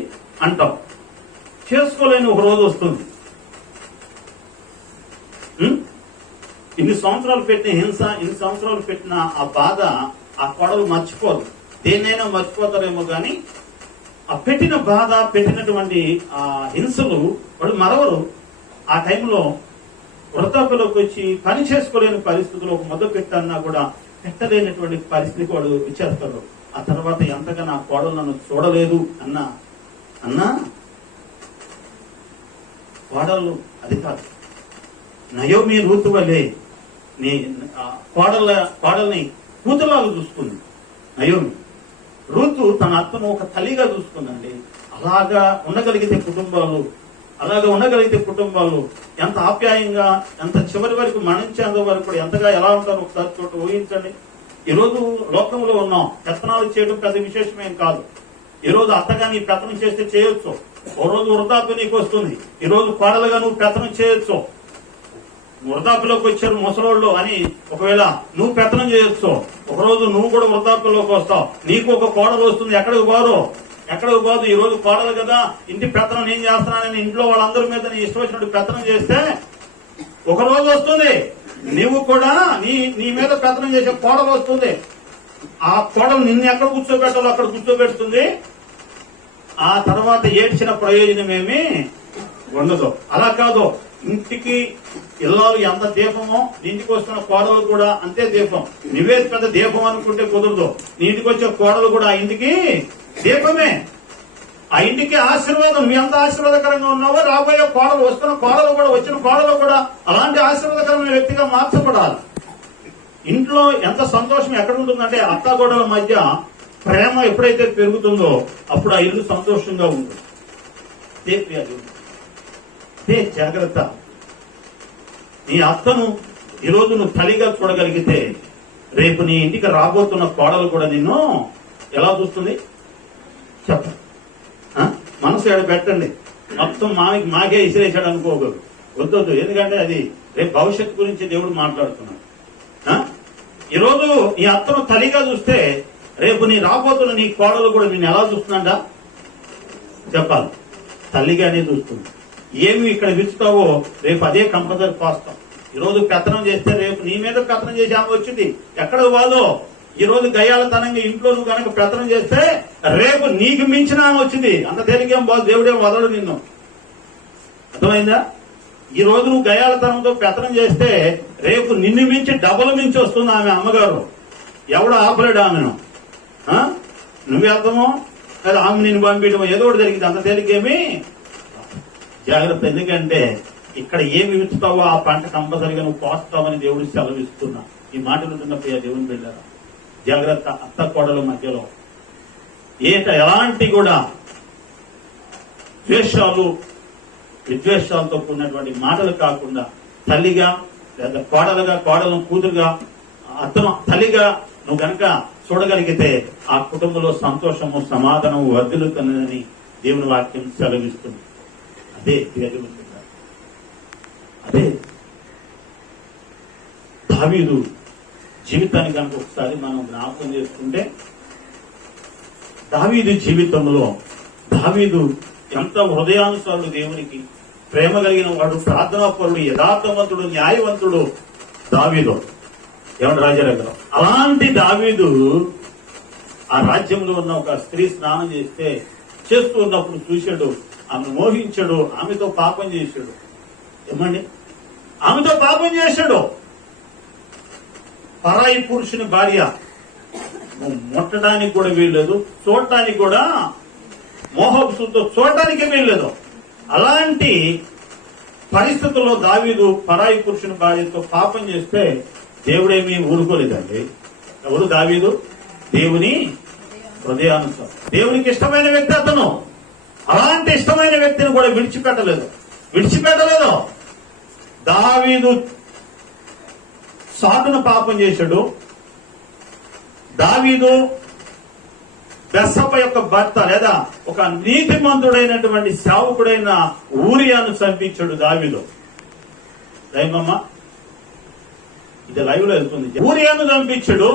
అంటాం. చేసుకోలేని ఒక రోజు వస్తుంది. ఇన్ని సంవత్సరాలు పెట్టిన హింస, ఇన్ని సంవత్సరాలు పెట్టిన ఆ బాధ ఆ కోడలు మర్చిపోరు. దేన్నైనా మర్చిపోతారేమో కానీ ఆ పెట్టిన బాధ, పెట్టినటువంటి ఆ హింసలు వాళ్ళు మరవరు. ఆ టైంలో వృద్ధాప్యలోకి వచ్చి పని చేసుకోలేని పరిస్థితుల్లో ఒక మొదలు పెట్టన్నా కూడా పెట్టలేనటువంటి పరిస్థితికి వాడు ఇచ్చేస్తారు. ఆ తర్వాత ఎంతగా నా కోడలు నన్ను చూడలేదు అన్నా కోడలు అది కాదు. నయోమి రూతు వలే నీ కోడల్ని కూతురులాగా చూసుకుంది నయోమి. రూతు తన అత్తను ఒక తల్లిగా చూసుకుందండి. అలాగా ఉండగలిగితే కుటుంబాలు అలాగే ఉండగలిగితే కుటుంబాలు ఎంత ఆప్యాయంగా, ఎంత చివరి వరకు మరణించేంత వరకు కూడా ఎంతగా ఎలా ఉంటారో ఒకసారి చోట ఊహించండి. ఈరోజు లోకంలో ఉన్నాం, పెత్తనాలు చేయడం పెద్ద విశేషమేం కాదు. ఈరోజు అత్తగా నీ పెత్తనం చేస్తే చేయొచ్చు, ఓ రోజు వృద్ధాప్యం నీకు వస్తుంది. ఈరోజు కోడలుగా నువ్వు పెత్తనం చేయొచ్చు. వృద్ధాప్యలోకి వచ్చారు ముసలోళ్ళు అని ఒకవేళ నువ్వు పెత్తనం చేయొచ్చు. ఒకరోజు నువ్వు కూడా వృద్ధాప్యంలోకి వస్తావు, నీకు ఒక కోడలు వస్తుంది. ఎక్కడికి పోదు. ఈ రోజు కోడలు కదా, ఇంటి పెత్తనం నేను చేస్తున్నానని ఇంట్లో వాళ్ళందరి మీద నీ ఇష్టం వచ్చినట్టు పెత్తనం చేస్తే ఒక రోజు వస్తుంది, నువ్వు కూడా నీ మీద పెత్తనం చేసే కోడలు వస్తుంది. ఆ కోడలు నిన్ను ఎక్కడ కూర్చోబెట్టాలో అక్కడ కూర్చోబెడుతుంది. ఆ తర్వాత ఏడ్చిన ప్రయోజనమేమి ఉండదు. అలా కాదు, ఇంటికి ఇల్లాలు ఎంత దీపమో ఇంటికి వస్తున్న కోడలు కూడా అంతే దీపం. నువ్వే పెద్ద దీపం అనుకుంటే కుదరదు. నీ ఇంటికి వచ్చే కోడలు కూడా ఆ ఇంటికి దీపమే. ఆ ఇంటికి ఆశీర్వాదం. నువ్వు ఎంత ఆశీర్వాదకరంగా ఉన్నావో రాబోయే కోడలు, వస్తున్న కోడలు కూడా, వచ్చిన కోడలు కూడా అలాంటి ఆశీర్వాదకరమైన వ్యక్తిగా మార్చబడాలి. ఇంట్లో ఎంత సంతోషం ఎక్కడ ఉంటుందంటే అత్తాకోడల మధ్య ప్రేమ ఎప్పుడైతే పెరుగుతుందో అప్పుడు ఆ ఇల్లు సంతోషంగా ఉంటుంది. జాగ్రత్త. నీ అత్తను ఈరోజు నువ్వు తల్లిగా చూడగలిగితే రేపు నీ ఇంటికి రాబోతున్న కోడలు కూడా నిన్ను ఎలా చూస్తుంది చెప్ప. మనసు ఎడ పెట్టండి. మొత్తం మాకే ఇసిరేసాడు అనుకోకూడదు, వద్దొద్దు. ఎందుకంటే అది రేపు భవిష్యత్తు గురించి దేవుడు మాట్లాడుతున్నాడు. ఈరోజు నీ అత్తను తల్లిగా చూస్తే రేపు నీ రాబోతున్న నీ కోడలు కూడా నిన్ను ఎలా చూస్తుందంట చెప్పాలి. తల్లిగానే చూస్తుంది. ఏమి ఇక్కడ విచ్చుతావో రేపు అదే కంపల్సరీ పోస్తాం. ఈరోజు పెత్తనం చేస్తే రేపు నీ మీద పెత్తనం చేసి ఆమె వచ్చింది. ఎక్కడ వాదో ఈ రోజు గయ్యాలతనంగా ఇంట్లో నువ్వు కనుక పెత్తనం చేస్తే రేపు నీకు మించిన ఆమె వచ్చింది. అంత తేలికేం బాగు, దేవుడేం వదలడు నిన్ను. అర్థమైందా? ఈ రోజు నువ్వు గయ్యాలతనంతో పెత్తనం చేస్తే రేపు నిన్ను మించి డబుల్ మించి వస్తుంది ఆమె అమ్మగారు. ఎవడు ఆపలేడు ఆమెను. నువ్వు వెళ్తామో లేదా ఆమె నిన్ను పంపించడమో ఏదో ఒకటి జరిగింది. అంత తేలికేమి జాగ్రత్త. ఎందుకంటే ఇక్కడ ఏమి విచ్చుతావో ఆ పంట కంపల్సరిగా నువ్వు కోస్తావని దేవుడు సెలవిస్తున్నా. ఈ మాటలు వింటున్న ప్రియ దేవుని బిడ్డలారా, జాగ్రత్త. అత్త కోడల మధ్యలో ఎలాంటి కూడా ద్వేషాలు విద్వేషాలతో కూడినటువంటి మాటలు కాకుండా తల్లిగా లేదా కోడలుగా, కోడలను కూతురుగా, అత్తను తల్లిగా నువ్వు గనక చూడగలిగితే ఆ కుటుంబంలో సంతోషము సమాధానము వర్ధిల్లుతున్నదని దేవుని వాక్యం సెలవిస్తుంది. అదే దావీదు జీవితాన్ని కనుక ఒకసారి మనం జ్ఞాపకం చేసుకుంటే దావీదు జీవితంలో దావీదు ఎంత హృదయానుసారుడు, దేవునికి ప్రేమ కలిగిన వాడు, ప్రార్థనాపరుడు, యథార్థవంతుడు, న్యాయవంతుడు దావీదు. ఏమంటే రాజారావు అలాంటి దావీదు ఆ రాజ్యంలో ఉన్న ఒక స్త్రీ స్నానం చేస్తూ ఉన్నప్పుడు చూశాడు, ఆమెను మోహించాడు, ఆమెతో పాపం చేశాడు. ఏమండి? ఆమెతో పాపం చేశాడు. పరాయి పురుషుని భార్య, ముట్టడానికి కూడా వీల్లేదు, చూడటానికి కూడా మోహంతో చూడటానికే వీల్లేదు. అలాంటి పరిస్థితుల్లో దావీదు పరాయి పురుషుని భార్యతో పాపం చేస్తే దేవుడేమీ ఊరుకోలేదండి. ఎవరు? దావీదు. దేవుని హృదయానుసారం, దేవునికి ఇష్టమైన వ్యక్తి అతను. అలాంటి ఇష్టమైన వ్యక్తిని కూడా విడిచిపెట్టలేదు. దావీదు సాటున పాపం చేశాడు. దావీదు బెత్షెబ యొక్క భర్త లేదా ఒక నీతిమంతుడైనటువంటి సేవకుడైన ఊరియాను చంపించాడు దావీదు. దైవమ్మ ఇది లైవ్ లో వెళ్తుంది. ఊరియాను చంపించాడు.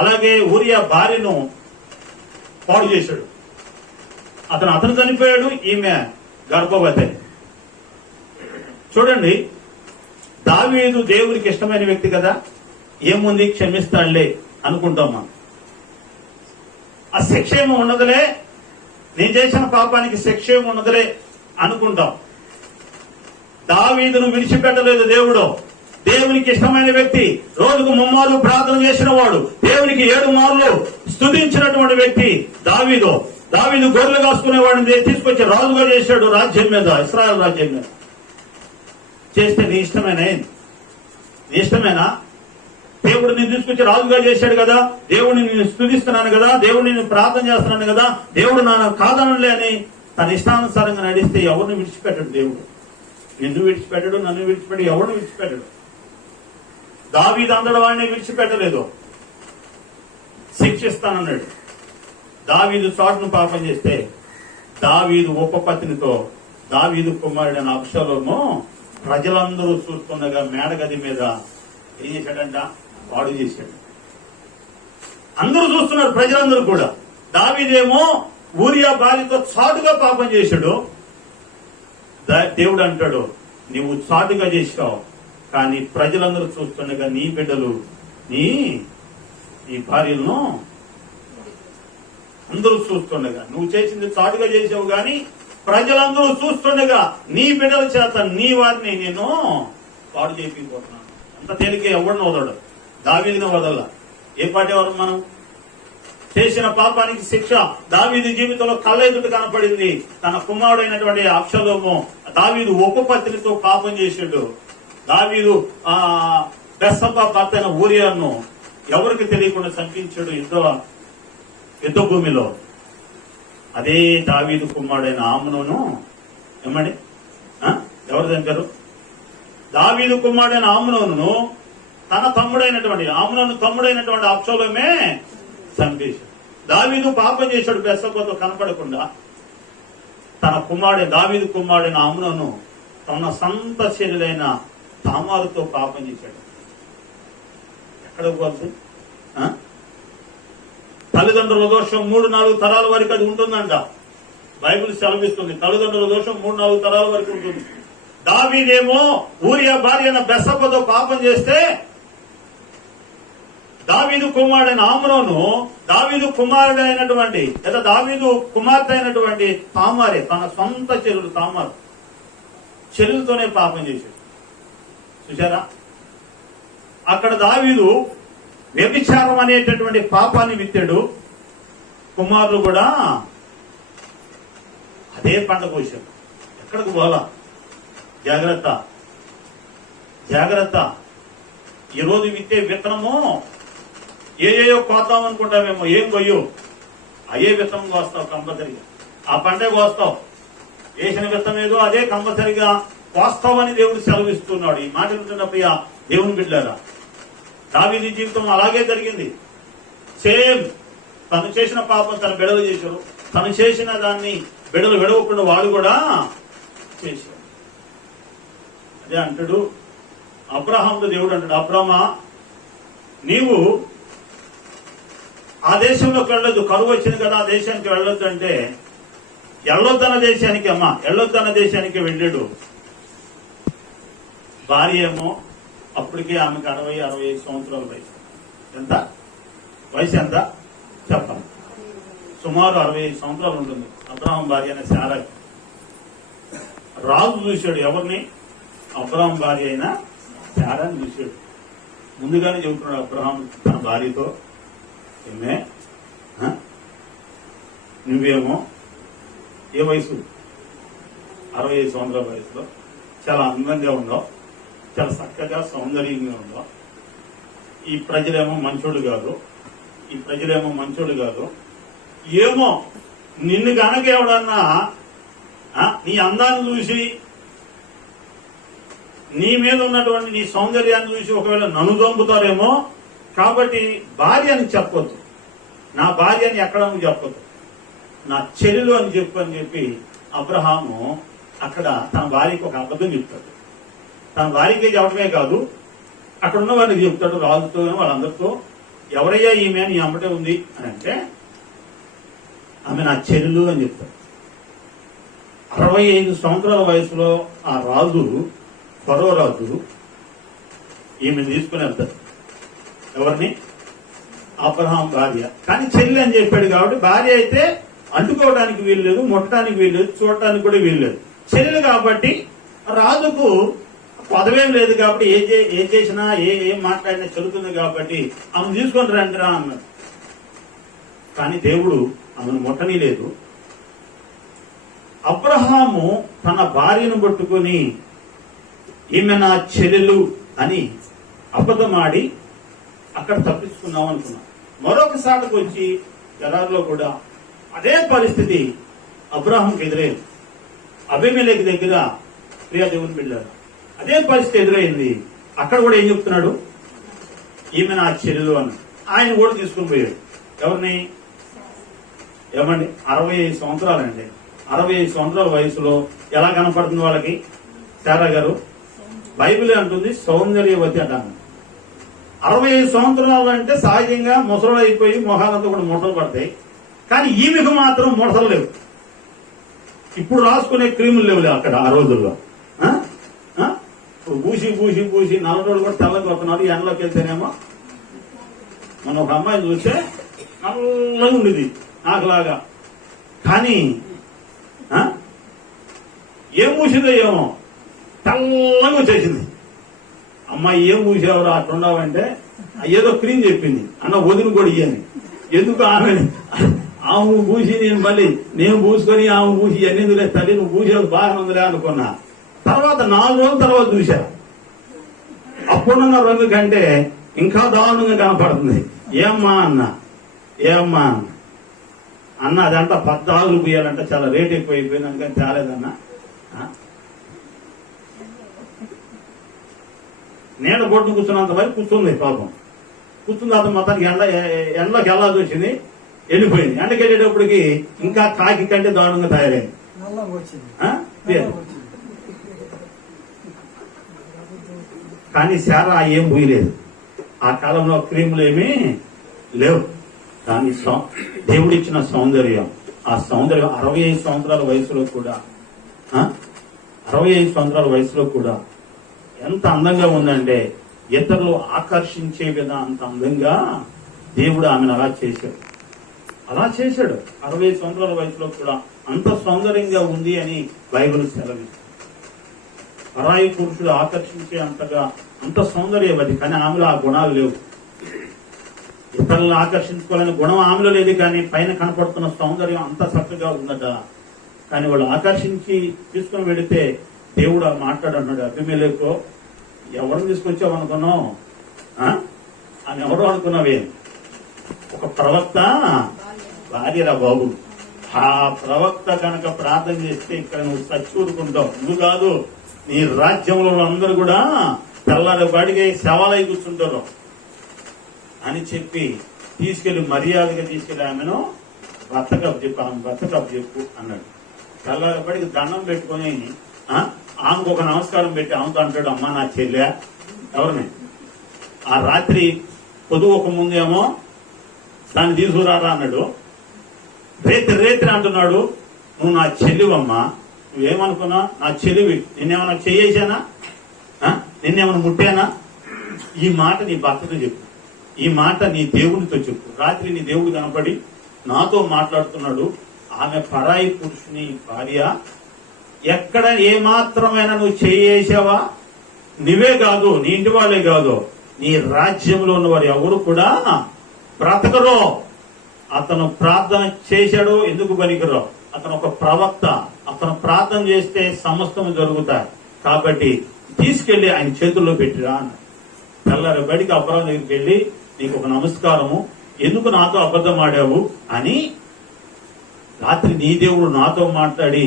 అలాగే ఊరియా భార్యను పాడు చేశాడు. అతను చనిపోయాడు, ఈమె గర్భవతి. చూడండి, దావీదు దేవునికి ఇష్టమైన వ్యక్తి కదా, ఏముంది క్షమిస్తాడులే అనుకుంటాం మనం. ఆ శిక్ష ఏమో ఉన్నదిలే, నేను చేసిన పాపానికి శిక్ష ఏమో ఉన్నదిలే అనుకుంటాం. దావీదును విడిచిపెట్టలేదు దేవుడు. దేవునికి ఇష్టమైన వ్యక్తి, రోజుకు 3 మార్లు ప్రార్థన చేసిన వాడు, దేవునికి 7 మార్లు స్తుతించినటువంటి వ్యక్తి దావీదు. గొర్రెలు కాసుకునేవాడిని తీసుకొచ్చి రాజుగా చేశాడు రాజ్యం మీద, ఇశ్రాయేలు రాజ్యం మీద. చేస్తే నీ ఇష్టమేనా? దేవుడు నేను తీసుకొచ్చి రాజుగా చేశాడు కదా, దేవుడిని నేను స్తుతిస్తున్నాను కదా, దేవుడిని నేను ప్రార్థన చేస్తున్నాను కదా, దేవుడు నన్ను కాదనలే అని తన ఇష్టానుసారంగా నడిస్తే ఎవరిని విడిచిపెట్టడు దేవుడు. నిన్ను విడిచిపెట్టడు, నన్ను విడిచిపెట్టడు, ఎవరిని విడిచిపెట్టడు. దావీదు అందడి వాడిని విడిచిపెట్టలేదు, శిక్షిస్తానన్నాడు. దావీదు చాటును పాపం చేస్తే దావీదు ఉపపత్నితో దావీదు కుమారుడైన అబ్షలోము ప్రజలందరూ చూస్తుండగా మేడగది మీద ఏం చేశాడంట? వాడు చేశాడు. అందరూ చూస్తున్నారు, ప్రజలందరూ కూడా. దావీదేమో ఊరియా భార్యతో చాటుగా పాపం చేశాడు. దేవుడు అంటాడు, నీవు చాటుగా చేశావు, కానీ ప్రజలందరూ చూస్తుండగా నీ బిడ్డలు నీ భార్యలను అందరూ చూస్తుండగా, నువ్వు చేసింది చాటుగా చేసావు గాని ప్రజలందరూ చూస్తుండగా నీ బిడ్డల చేత నీ వారిని నేను పాడు చేయించుకుంటున్నాను. అంత తేలికే ఎవరిని వదలడు, దావీదుని వదల. ఏ పాటి ఎవరు? మనం చేసిన పాపానికి శిక్ష దావీదు జీవితంలో కళ్ళెదుట కనపడింది. తన కుమారుడైనటువంటి అబ్షలోము దావీదు ఉపపత్నితో పాపం చేసాడు. దావీదు బెత్షెబా భర్త అయిన ఊరియాను ఎవరికి తెలియకుండా చంపించాడు యుద్ధ భూమిలో. అదే దావీదు కుమారుడైన ఆమ్నోను ఏమండి ఎవరు చంపారు? దావీదు కుమారుడైన ఆమ్నోను తన తమ్ముడైనటువంటి అబ్షలోమే చంపేశాడు. దావీదు పాపం చేశాడు బెత్షెబాతో కనపడకుండా. తన దావీదు కుమారుడైన ఆమ్నోను తన సొంత చెల్లెలైన తామారుతో పాపం చేశాడు. ఎక్కడికి పోతుంది? తల్లిదండ్రుల దోషం 3-4 తరాల వరకు అది ఉంటుందంట. బైబిల్ సెలవిస్తుంది, తల్లిదండ్రుల దోషం 3-4 తరాల వరకు ఉంటుంది. దావీదేమో ఊరియా భార్య అయిన బెత్షెబాతో పాపం చేస్తే దావీదు కుమారుడైన ఆమ్నోను దావీదు కుమారుడైనటువంటి లేదా దావీదు కుమార్తె అయినటువంటి తామారే, తన సొంత చెల్లెలు తామారు చెల్లెలతోనే పాపం చేశాడు. చూసారా? అక్కడ దావీదు వ్యభిచారం అనేటటువంటి పాపాన్ని విత్తాడు. కుమారులు కూడా అదే పంట కోశారు. ఎక్కడికి పోలా? జాగ్రత్త, జాగ్రత్త. ఈరోజు విత్తే విత్తనము ఏయో కోద్దాం అనుకుంటామేమో, ఏం కొయ్యు, అయ్యే విత్తనం కోస్తావు కంపల్సరిగా. ఆ పంటే కోస్తావు. వేసిన విత్తనం ఏదో అదే కంపల్సరిగా కోస్తావని దేవుడు సెలవిస్తున్నాడు. ఈ మాట వింటున్నప్పుడు దేవుని బిడ్డలారా, దావీదు జీవితం అలాగే జరిగింది. సేమ్ తను చేసిన పాపం తన బిడ్డలు చేశారు. తను చేసిన దాన్ని బిడ్డలు విడవకుండా వాళ్ళు కూడా చేశారు. అదే అంటాడు అబ్రహాముతో దేవుడు అంటాడు, అబ్రహమా నీవు ఆ దేశంలోకి వెళ్ళొద్దు, కరువు వచ్చింది కదా ఆ దేశానికి వెళ్ళొద్దు అంటే, వెళ్ళొద్దన్న దేశానికి వెళ్ళాడు. భార్య ఏమో అప్పటికే ఆమెకు 60-65 సంవత్సరాల వయసు. ఎంత వయసు? ఎంత చెప్పాలి? సుమారు 65 సంవత్సరాలు ఉంటుంది. అబ్రహాం భార్య అయిన శారా. రాజు చూశాడు ఎవరిని? అబ్రహాం భార్య అయిన శారాని చూశాడు. ముందుగానే చెబుతున్నాడు అబ్రహాం తన భార్యతో, ఏమే నువ్వేమో ఏ వయసు? 65 సంవత్సరాల వయసులో చాలా అందంగా ఉన్నావు, చాలా చక్కగా సౌందర్యంగా ఉన్నావు. ఈ ప్రజలేమో మంచోడు కాదు. ఏమో నిన్ను గనక ఎవడన్నా నీ అందాన్ని చూసి, నీ మీద ఉన్నటువంటి నీ సౌందర్యాన్ని చూసి ఒకవేళ నన్ను చంపుతారేమో, కాబట్టి భార్య అని చెప్పొద్దు, నా భార్య అని ఎక్కడ చెప్పొద్దు, నా చెల్లెలు అని చెప్పి అబ్రహాము అక్కడ తన భార్యకి ఒక అబద్ధం చెప్తాడు. తన భార్యకి చెప్పడమే కాదు, అక్కడ ఉన్న వారికి చెప్తాడు, రాజుతో వాళ్ళందరితో, ఎవరయ్యా ఈమె నీ అమ్మటే ఉంది అని అంటే ఆమె నా చెల్లెలు అని చెప్తాడు. 65 సంవత్సరాల వయసులో ఆ రాజు, ఫరో రాజు ఈమెను తీసుకుని వెళ్తాడు. ఎవరిని? అబ్రహాం భార్య. కానీ చెల్లి అని చెప్పాడు కాబట్టి భార్య అయితే అంటుకోవడానికి వీల్లేదు, ముట్టడానికి వీల్లేదు, చూడటానికి కూడా వీల్లేదు. చెల్లెలు కాబట్టి రాజుకు పదవేం లేదు కాబట్టి ఏం చేసినా ఏం మాట్లాడినా చెల్లుతుంది కాబట్టి ఆమెను తీసుకొని రండిరా అన్నాడు. కానీ దేవుడు ఆమెను ముట్టని లేదు. అబ్రహాము తన భార్యను పట్టుకుని ఈమె నా చెల్లెలు అని అబద్ధమాడి అక్కడ తప్పించుకున్నాం అనుకున్నాం. మరొకసారికి వచ్చి ఎడారిలో కూడా అదే పరిస్థితి అబ్రాహాంకి ఎదురైంది. అబీమెలెకు దగ్గర ప్రియా దేవుని బిడ్డలారా అదే పరిస్థితి ఎదురైంది. అక్కడ కూడా ఏం చెప్తున్నాడు, ఈమె నా చెల్లెలు అని. ఆయన కూడా తీసుకుని పోయాడు. ఎవరిని? ఏమండి 65 సంవత్సరాలండి. 65 సంవత్సరాల వయసులో ఎలా కనపడుతుంది వాళ్ళకి? శారా గారు బైబిల్ అంటుంది సౌందర్యవతి అంటాను. 65 సంవత్సరాలు అంటే సహజంగా ముసలు అయిపోయి మొహాలంతా కూడా ముడతలు పడతాయి. కానీ ఈమెకు మాత్రం ముడతలు లేవు. ఇప్పుడు రాసుకునే క్రీములు లేవులే అక్కడ ఆ రోజుల్లో. పూసి పూసి పూసి 40 రోజులు కూడా తెల్లకి వస్తున్నారు. ఎండలోకి వెళ్తేనేమో మనం ఒక అమ్మాయిని చూస్తే నల్లగా ఉండేది నాకులాగా. కానీ ఏం పూసిందో ఏమో తెల్లగా వచ్చేసింది. అమ్మాయి ఏం పూసావురా అట్లున్నావంటే ఏదో క్రీమ్ చెప్పింది. అన్న వదిన కూడా ఇయ్యని. ఎందుకు ఆమె పూసి నేను పూసుకొని ఆమె పూసి అన్ని తల్లి నువ్వు పూసేది బాగా ఉందిలే అనుకున్నా. తర్వాత 4 రోజుల తర్వాత చూసా, అప్పుడున్న రంగు కంటే ఇంకా దారుణంగా కనపడుతుంది. ఏమ్మా అన్న అదంతా 14 పూయాలంటే చాలా రేట్ ఎక్కువైపోయింది, అందుకని తేలేదన్నా. నీడ పొట్టును కూర్చున్నంత వరకు కూర్చుంది పాపం. కూర్చున్న తర్వాత మొత్తానికి ఎండలోకి వెళ్ళాల్సి వచ్చింది, వెళ్ళిపోయింది. ఎండకి వెళ్ళేటప్పటికి ఇంకా కాకి కంటే దారుణంగా తయారైంది. కానీ శారా ఏం పూయలేదు. ఆ కాలంలో క్రీములు ఏమీ లేవు. కానీ దేవుడిచ్చిన సౌందర్యం, ఆ సౌందర్యం 65 సంవత్సరాల వయసులో కూడా 65 సంవత్సరాల వయసులో కూడా ఎంత అందంగా ఉందంటే ఇతరులు ఆకర్షించే విధంగా అంత అందంగా దేవుడు ఆమెను అలా చేశాడు. 65 సంవత్సరాల వయసులో కూడా అంత సౌందర్యంగా ఉంది అని బైబిల్ సెలవిస్తుంది. పరాయి పురుషుడు ఆకర్షించే అంతగా అంత సౌందర్యవతి. కానీ ఆమెలో ఆ గుణాలు లేవు. ఇతరులను ఆకర్షించుకోవాలని గుణం ఆమెలో లేదు, కానీ పైన కనపడుతున్న సౌందర్యం అంత చక్కగా ఉందట. కానీ వాళ్ళు ఆకర్షించి తీసుకుని వెళితే దేవుడు మాట్లాడున్నాడు, అబీమెలెకు ఎవరిని తీసుకొచ్చావు అనుకున్నావు అని ఎవరు అనుకున్నావే? ఒక ప్రవక్త భార్యరా బాబు. ఆ ప్రవక్త కనుక ప్రార్థన చేస్తే ఇక్కడ నువ్వు చచ్చూరుకుంటావు. నువ్వు కాదు, నీ రాజ్యంలో అందరూ కూడా తెల్లారి వాడికి శవాలై కూర్చుంటారు అని చెప్పి తీసుకెళ్లి మర్యాదగా తీసుకెళ్లి ఆమెను భర్తకప్పు చెప్పు అన్నాడు. తెల్లారి వాడికి దండం పెట్టుకుని ఆమెకు ఒక నమస్కారం పెట్టి ఆమెతో అంటాడు, అమ్మా నా చెల్లె. ఎవరిని? ఆ రాత్రి పొదువుక ముందేమో దాన్ని తీసుకురారా అన్నాడు. రేత్రి అంటున్నాడు, నువ్వు నా చెల్లివమ్మా. నువ్వేమనుకున్నా? నా చెల్లివి. నిన్నేమన్నా చేయేశానా? నిన్నేమన్నా ముట్టానా? ఈ మాట నీ భర్తతో చెప్పు, ఈ మాట నీ దేవునితో చెప్పు. రాత్రి నీ దేవుడు కనపడి నాతో మాట్లాడుతున్నాడు. ఆమె పరాయి పురుషుని భార్య. ఎక్కడ ఏమాత్రమైనా నువ్వు చేయేసావా? నువ్వే కాదు, నీ ఇంటి వాళ్ళే కాదు, నీ రాజ్యంలో ఉన్న వారు ఎవరు కూడా బ్రతకరు. అతను ప్రార్థన చేశాడు, ఎందుకు పనికిరో? అతను ఒక ప్రవక్త. అతను ప్రార్థన చేస్తే సమస్తము జరుగుతాయి. కాబట్టి తీసుకెళ్లి ఆయన చేతుల్లో పెట్టిరా అన్న. తెల్లారి బడికి అబ్రాహాం దగ్గరికి వెళ్ళి నీకు ఒక నమస్కారము, ఎందుకు నాతో అబద్ధం ఆడావు అని రాత్రి నీ దేవుడు నాతో మాట్లాడి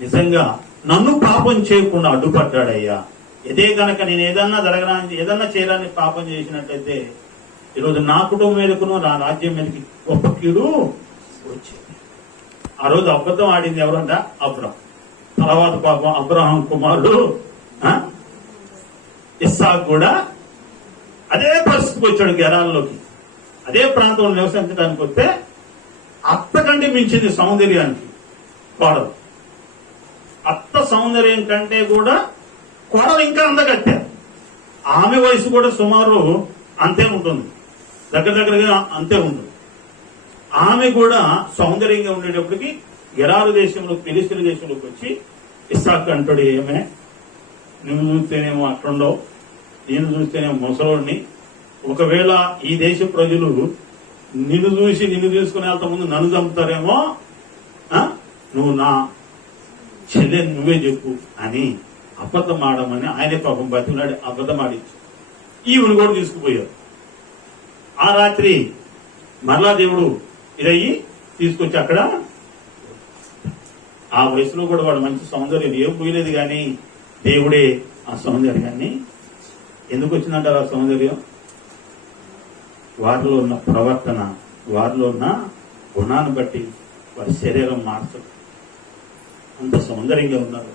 నిజంగా నన్ను పాపం చేయకుండా అడ్డుపడ్డాడయ్యా. ఇదే కనుక నేను ఏదన్నా చేయాలని పాపం చేసినట్లయితే ఈరోజు నా కుటుంబం మీదకును నా రాజ్యం మీదకి గొప్ప కీడు వచ్చింది. ఆ రోజు అబద్ధం ఆడింది ఎవరంట? అబ్రాహాం. తర్వాత పాపం అబ్రాహాం కుమారుడు ఇస్సాకు కూడా అదే పరిస్థితికి వచ్చాడు. గెరాల్లోకి అదే ప్రాంతంలో నివసించడానికి వస్తే అత్త కంటే మించింది సౌందర్యానికి కోడలు. అత్త సౌందర్యం కంటే కూడా కోడలు ఇంకా అందగట్టారు. ఆమె వయసు కూడా సుమారు అంతే ఉంటుంది, దగ్గరగా అంతే ఉంటుంది. ఆమె కూడా సౌందర్యంగా ఉండేటప్పటికి గెరారు దేశంలో ఫిలిస్తీన్ దేశంలోకి వచ్చి ఇస్సాకు అంటాడు, ఏమే నువ్వు చూస్తేనేమో అట్లుండవు, నేను చూస్తేనేమో ముసలోడిని. ఒకవేళ ఈ దేశ ప్రజలు నిన్ను తీసుకుని వెళ్తా ముందు నన్ను చంపుతారేమో, నువ్వు నా చెల్లె నువ్వే చెప్పు అని అబద్ధం ఆడమని ఆయనే పాపం బతిలాడి అబద్ధం ఆడించు. ఈవిని కూడా తీసుకుపోయారు. ఆ రాత్రి మరలా దేవుడు ఇదయ్యి తీసుకొచ్చి అక్కడ ఆ వయసులో కూడా వాడు మంచి సౌందర్యం ఏం పోయలేదు, కానీ దేవుడే ఆ సౌందర్యాన్ని ఎందుకు వచ్చిందంటారు? ఆ సౌందర్యం వారిలో ఉన్న ప్రవర్తన, వారిలో ఉన్న గుణాన్ని బట్టి వారి శరీరం మార్చదు. అంత సౌందర్యంగా ఉన్నారు.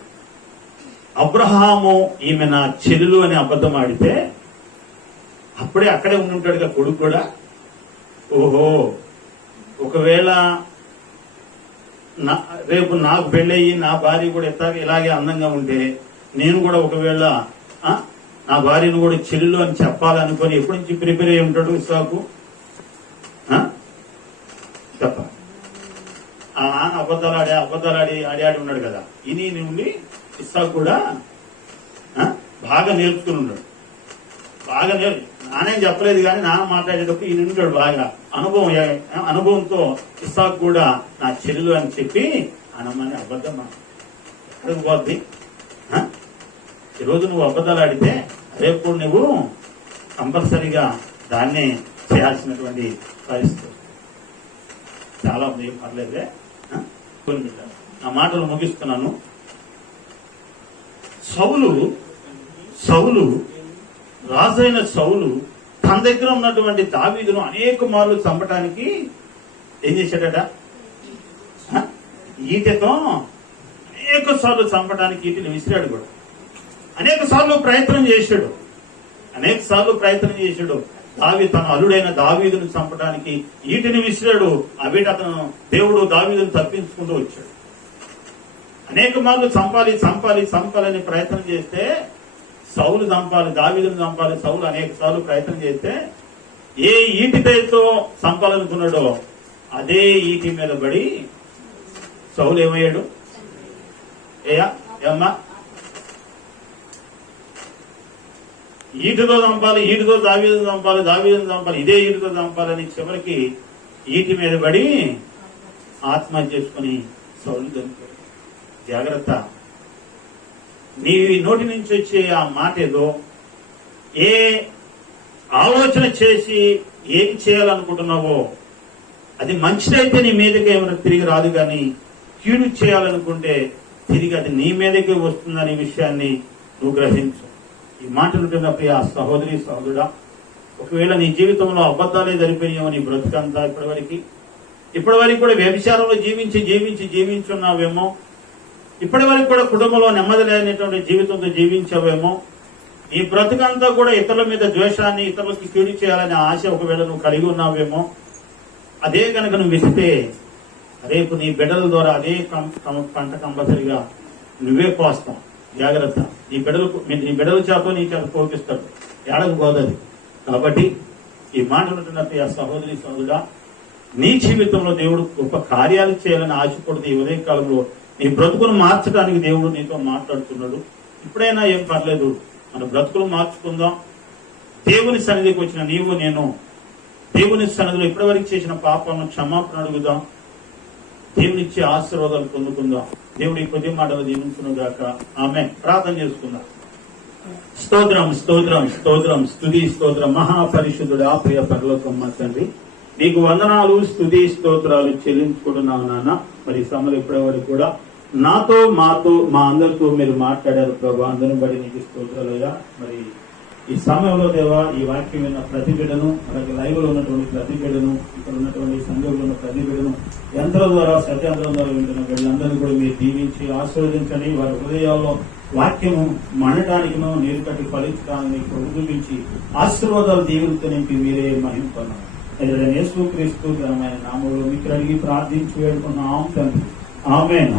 అబ్రహాము ఈమె నా చెల్లెలు అని అబద్ధం ఆడితే అప్పుడే అక్కడే ఉండుంటాడుగా కొడుకు కూడా. ఓహో, ఒకవేళ రేపు నాకు పెళ్ళయి నా భార్య కూడా ఇలాగే అందంగా ఉంటే నేను కూడా ఒకవేళ నా భార్యను కూడా చెల్లెలు అని చెప్పాలనుకొని ఎప్పటి నుంచి ప్రిపేర్ అయి ఉంటాడు ఇస్సాకు? చెప్ప అబద్ధాలు ఆడి ఉన్నాడు కదా. ఇని నుండి ఇస్సాకు కూడా బాగా నేర్చుకుని ఉన్నాడు. బాగా నానేం చెప్పలేదు, కానీ నాన్న మాట్లాడేటప్పుడు ఈయన ఉంటాడు బాగా అనుభవంతో ఇస్సాకు కూడా నా చెల్లెలు అని చెప్పి అనమని అబద్ధం ఎక్కడికి పోద్ది? ఈరోజు నువ్వు అబద్ధాలు ఆడితే రేపు నువ్వు కంపల్సరీగా దాన్నే చేయాల్సినటువంటి పరిస్థితి. చాలా ఉంది, ఏం పర్లేదే. నా మాటలు ముగిస్తున్నాను. సౌలు రాజైన సౌలు తన దగ్గర ఉన్నటువంటి దావీదును అనేక మార్లు చంపటానికి ఏం చేశాడట? ఈటెతో అనేక సార్లు చంపడానికి ఈటెను విసిరాడు కూడా. అనేక సార్లు ప్రయత్నం చేశాడు. తన అల్లుడైన దావీదును చంపడానికి ఈటిని విసిరాడు. అవేటి అతను దేవుడు దావీదును తప్పించుకుంటూ వచ్చాడు. అనేక మార్లు చంపాలని ప్రయత్నం చేస్తే సౌలు చంపాలి, దావీదును చంపాలి. సౌలు అనేక సార్లు ప్రయత్నం చేస్తే ఏ ఈటితో చంపాలనుకున్నాడో అదే ఈటి మీద పడి సౌలు ఏమయ్యాడు? ఏమ్మా, ఈటితో దావీదును చంపాలి, ఇదే ఈటితో చంపాలని చివరికి ఈటి మీద పడి ఆత్మహత్య చేసుకుని సౌలు చనిపోయాడు. జాగ్రత్త, నీ నోటి నుంచి వచ్చే ఆ మాట ఏదో, ఏ ఆలోచన చేసి ఏం చేయాలనుకుంటున్నావో అది మంచిదైతే నీ మీదకి ఏమైనా తిరిగి రాదు, కానీ కీడు చేయాలనుకుంటే తిరిగి అది నీ మీదకే వస్తుందనే విషయాన్ని నువ్వు గ్రహించు. ఈ మాటలు వింటున్న ప్రియ సహోదరి సహోదరుడా, ఒకవేళ నీ జీవితంలో అబద్ధాలే జరిపోయావు నీ బ్రతుకంతా ఇప్పటి వరకు కూడా వ్యభిచారంలో జీవించున్నావేమో, ఇప్పటి వరకు కూడా కుటుంబంలో నెమ్మది లేనటువంటి జీవితంతో జీవించావేమో, ఈ బ్రతుకంతా కూడా ఇతరుల మీద ద్వేషాన్ని, ఇతరులకి కీడు చేయాలనే ఆశ ఒకవేళ నువ్వు కలిగి ఉన్నావేమో, అదే కనుక నువ్వు విసితే రేపు నీ బిడ్డల ద్వారా అదే పంట కంపల్సరిగా నువ్వే కోస్తావు. జాగ్రత్త, నీ బిడ్డల చేత నీ చేత కోపిస్తాడు, ఏడకు పోదది. కాబట్టి ఈ మాటలుంటున్నట్టు ఆ సహోదరి సహోదరుడా, నీ జీవితంలో దేవుడు గొప్ప కార్యాలు చేయాలని ఆశపడుతూ ఈ ఉదయ కాలంలో నీ బ్రతుకును మార్చడానికి దేవుడు నీతో మాట్లాడుతున్నాడు. ఇప్పుడైనా ఏం పర్లేదు, మన బ్రతుకులు మార్చుకుందాం. దేవుని సన్నిధికి వచ్చిన నీవు నేను దేవుని సన్నిధిలో ఇప్పటివరకు చేసిన పాపాలను క్షమాపణ అడుగుదాం. దేవునిచ్చే ఆశీర్వాదాలు పొందుకుందాం. దేవుడి కొద్ది మాటలు దీవించునుగాక. ఆమేన్. ప్రార్థన చేసుకుందాం. స్తోత్రం స్తుతి స్తోత్రం మహాపరిశుద్ధుడా, ప్రియ పరలోకమ్మ తండ్రి, నీకు వందనాలు, స్తుతి స్తోత్రాలు చెల్లించుకుంటున్నావు నాన్న. మరి సమలు ఇప్పటివరకు కూడా నాతో మా అందరితో మీరు మాట్లాడారు ప్రభా, అందరిని బట్టి నీకు స్తోత్రాలయ్యా. మరి ఈ సమయంలో దేవా, ఈ వాక్యం విన్న ప్రతి బిడ్డను, అలాగే లైవ్ లో ఉన్నటువంటి ప్రతి బిడ్డను, ఇక్కడ ఉన్నటువంటి సంఘంలో ఉన్న ప్రతి బిడ్డను, యంత్రం ద్వారా సత్యాంతరం ద్వారా వింటున్న బిడ్డలందరినీ కూడా మీరు దీవించి ఆశీర్వదించండి. వారి హృదయాల్లో వాక్యము మండటానికినో నీరు కట్టి ఫలించడానికి చూపించి ఆశీర్వాదాలు దీవులతో నింపి మీరే మహిమ పొందాలి. యేసుక్రీస్తు నామంలో మీకు అడిగి ప్రార్థించి వేడుకున్నాం తండ్రి. ఆమేన్.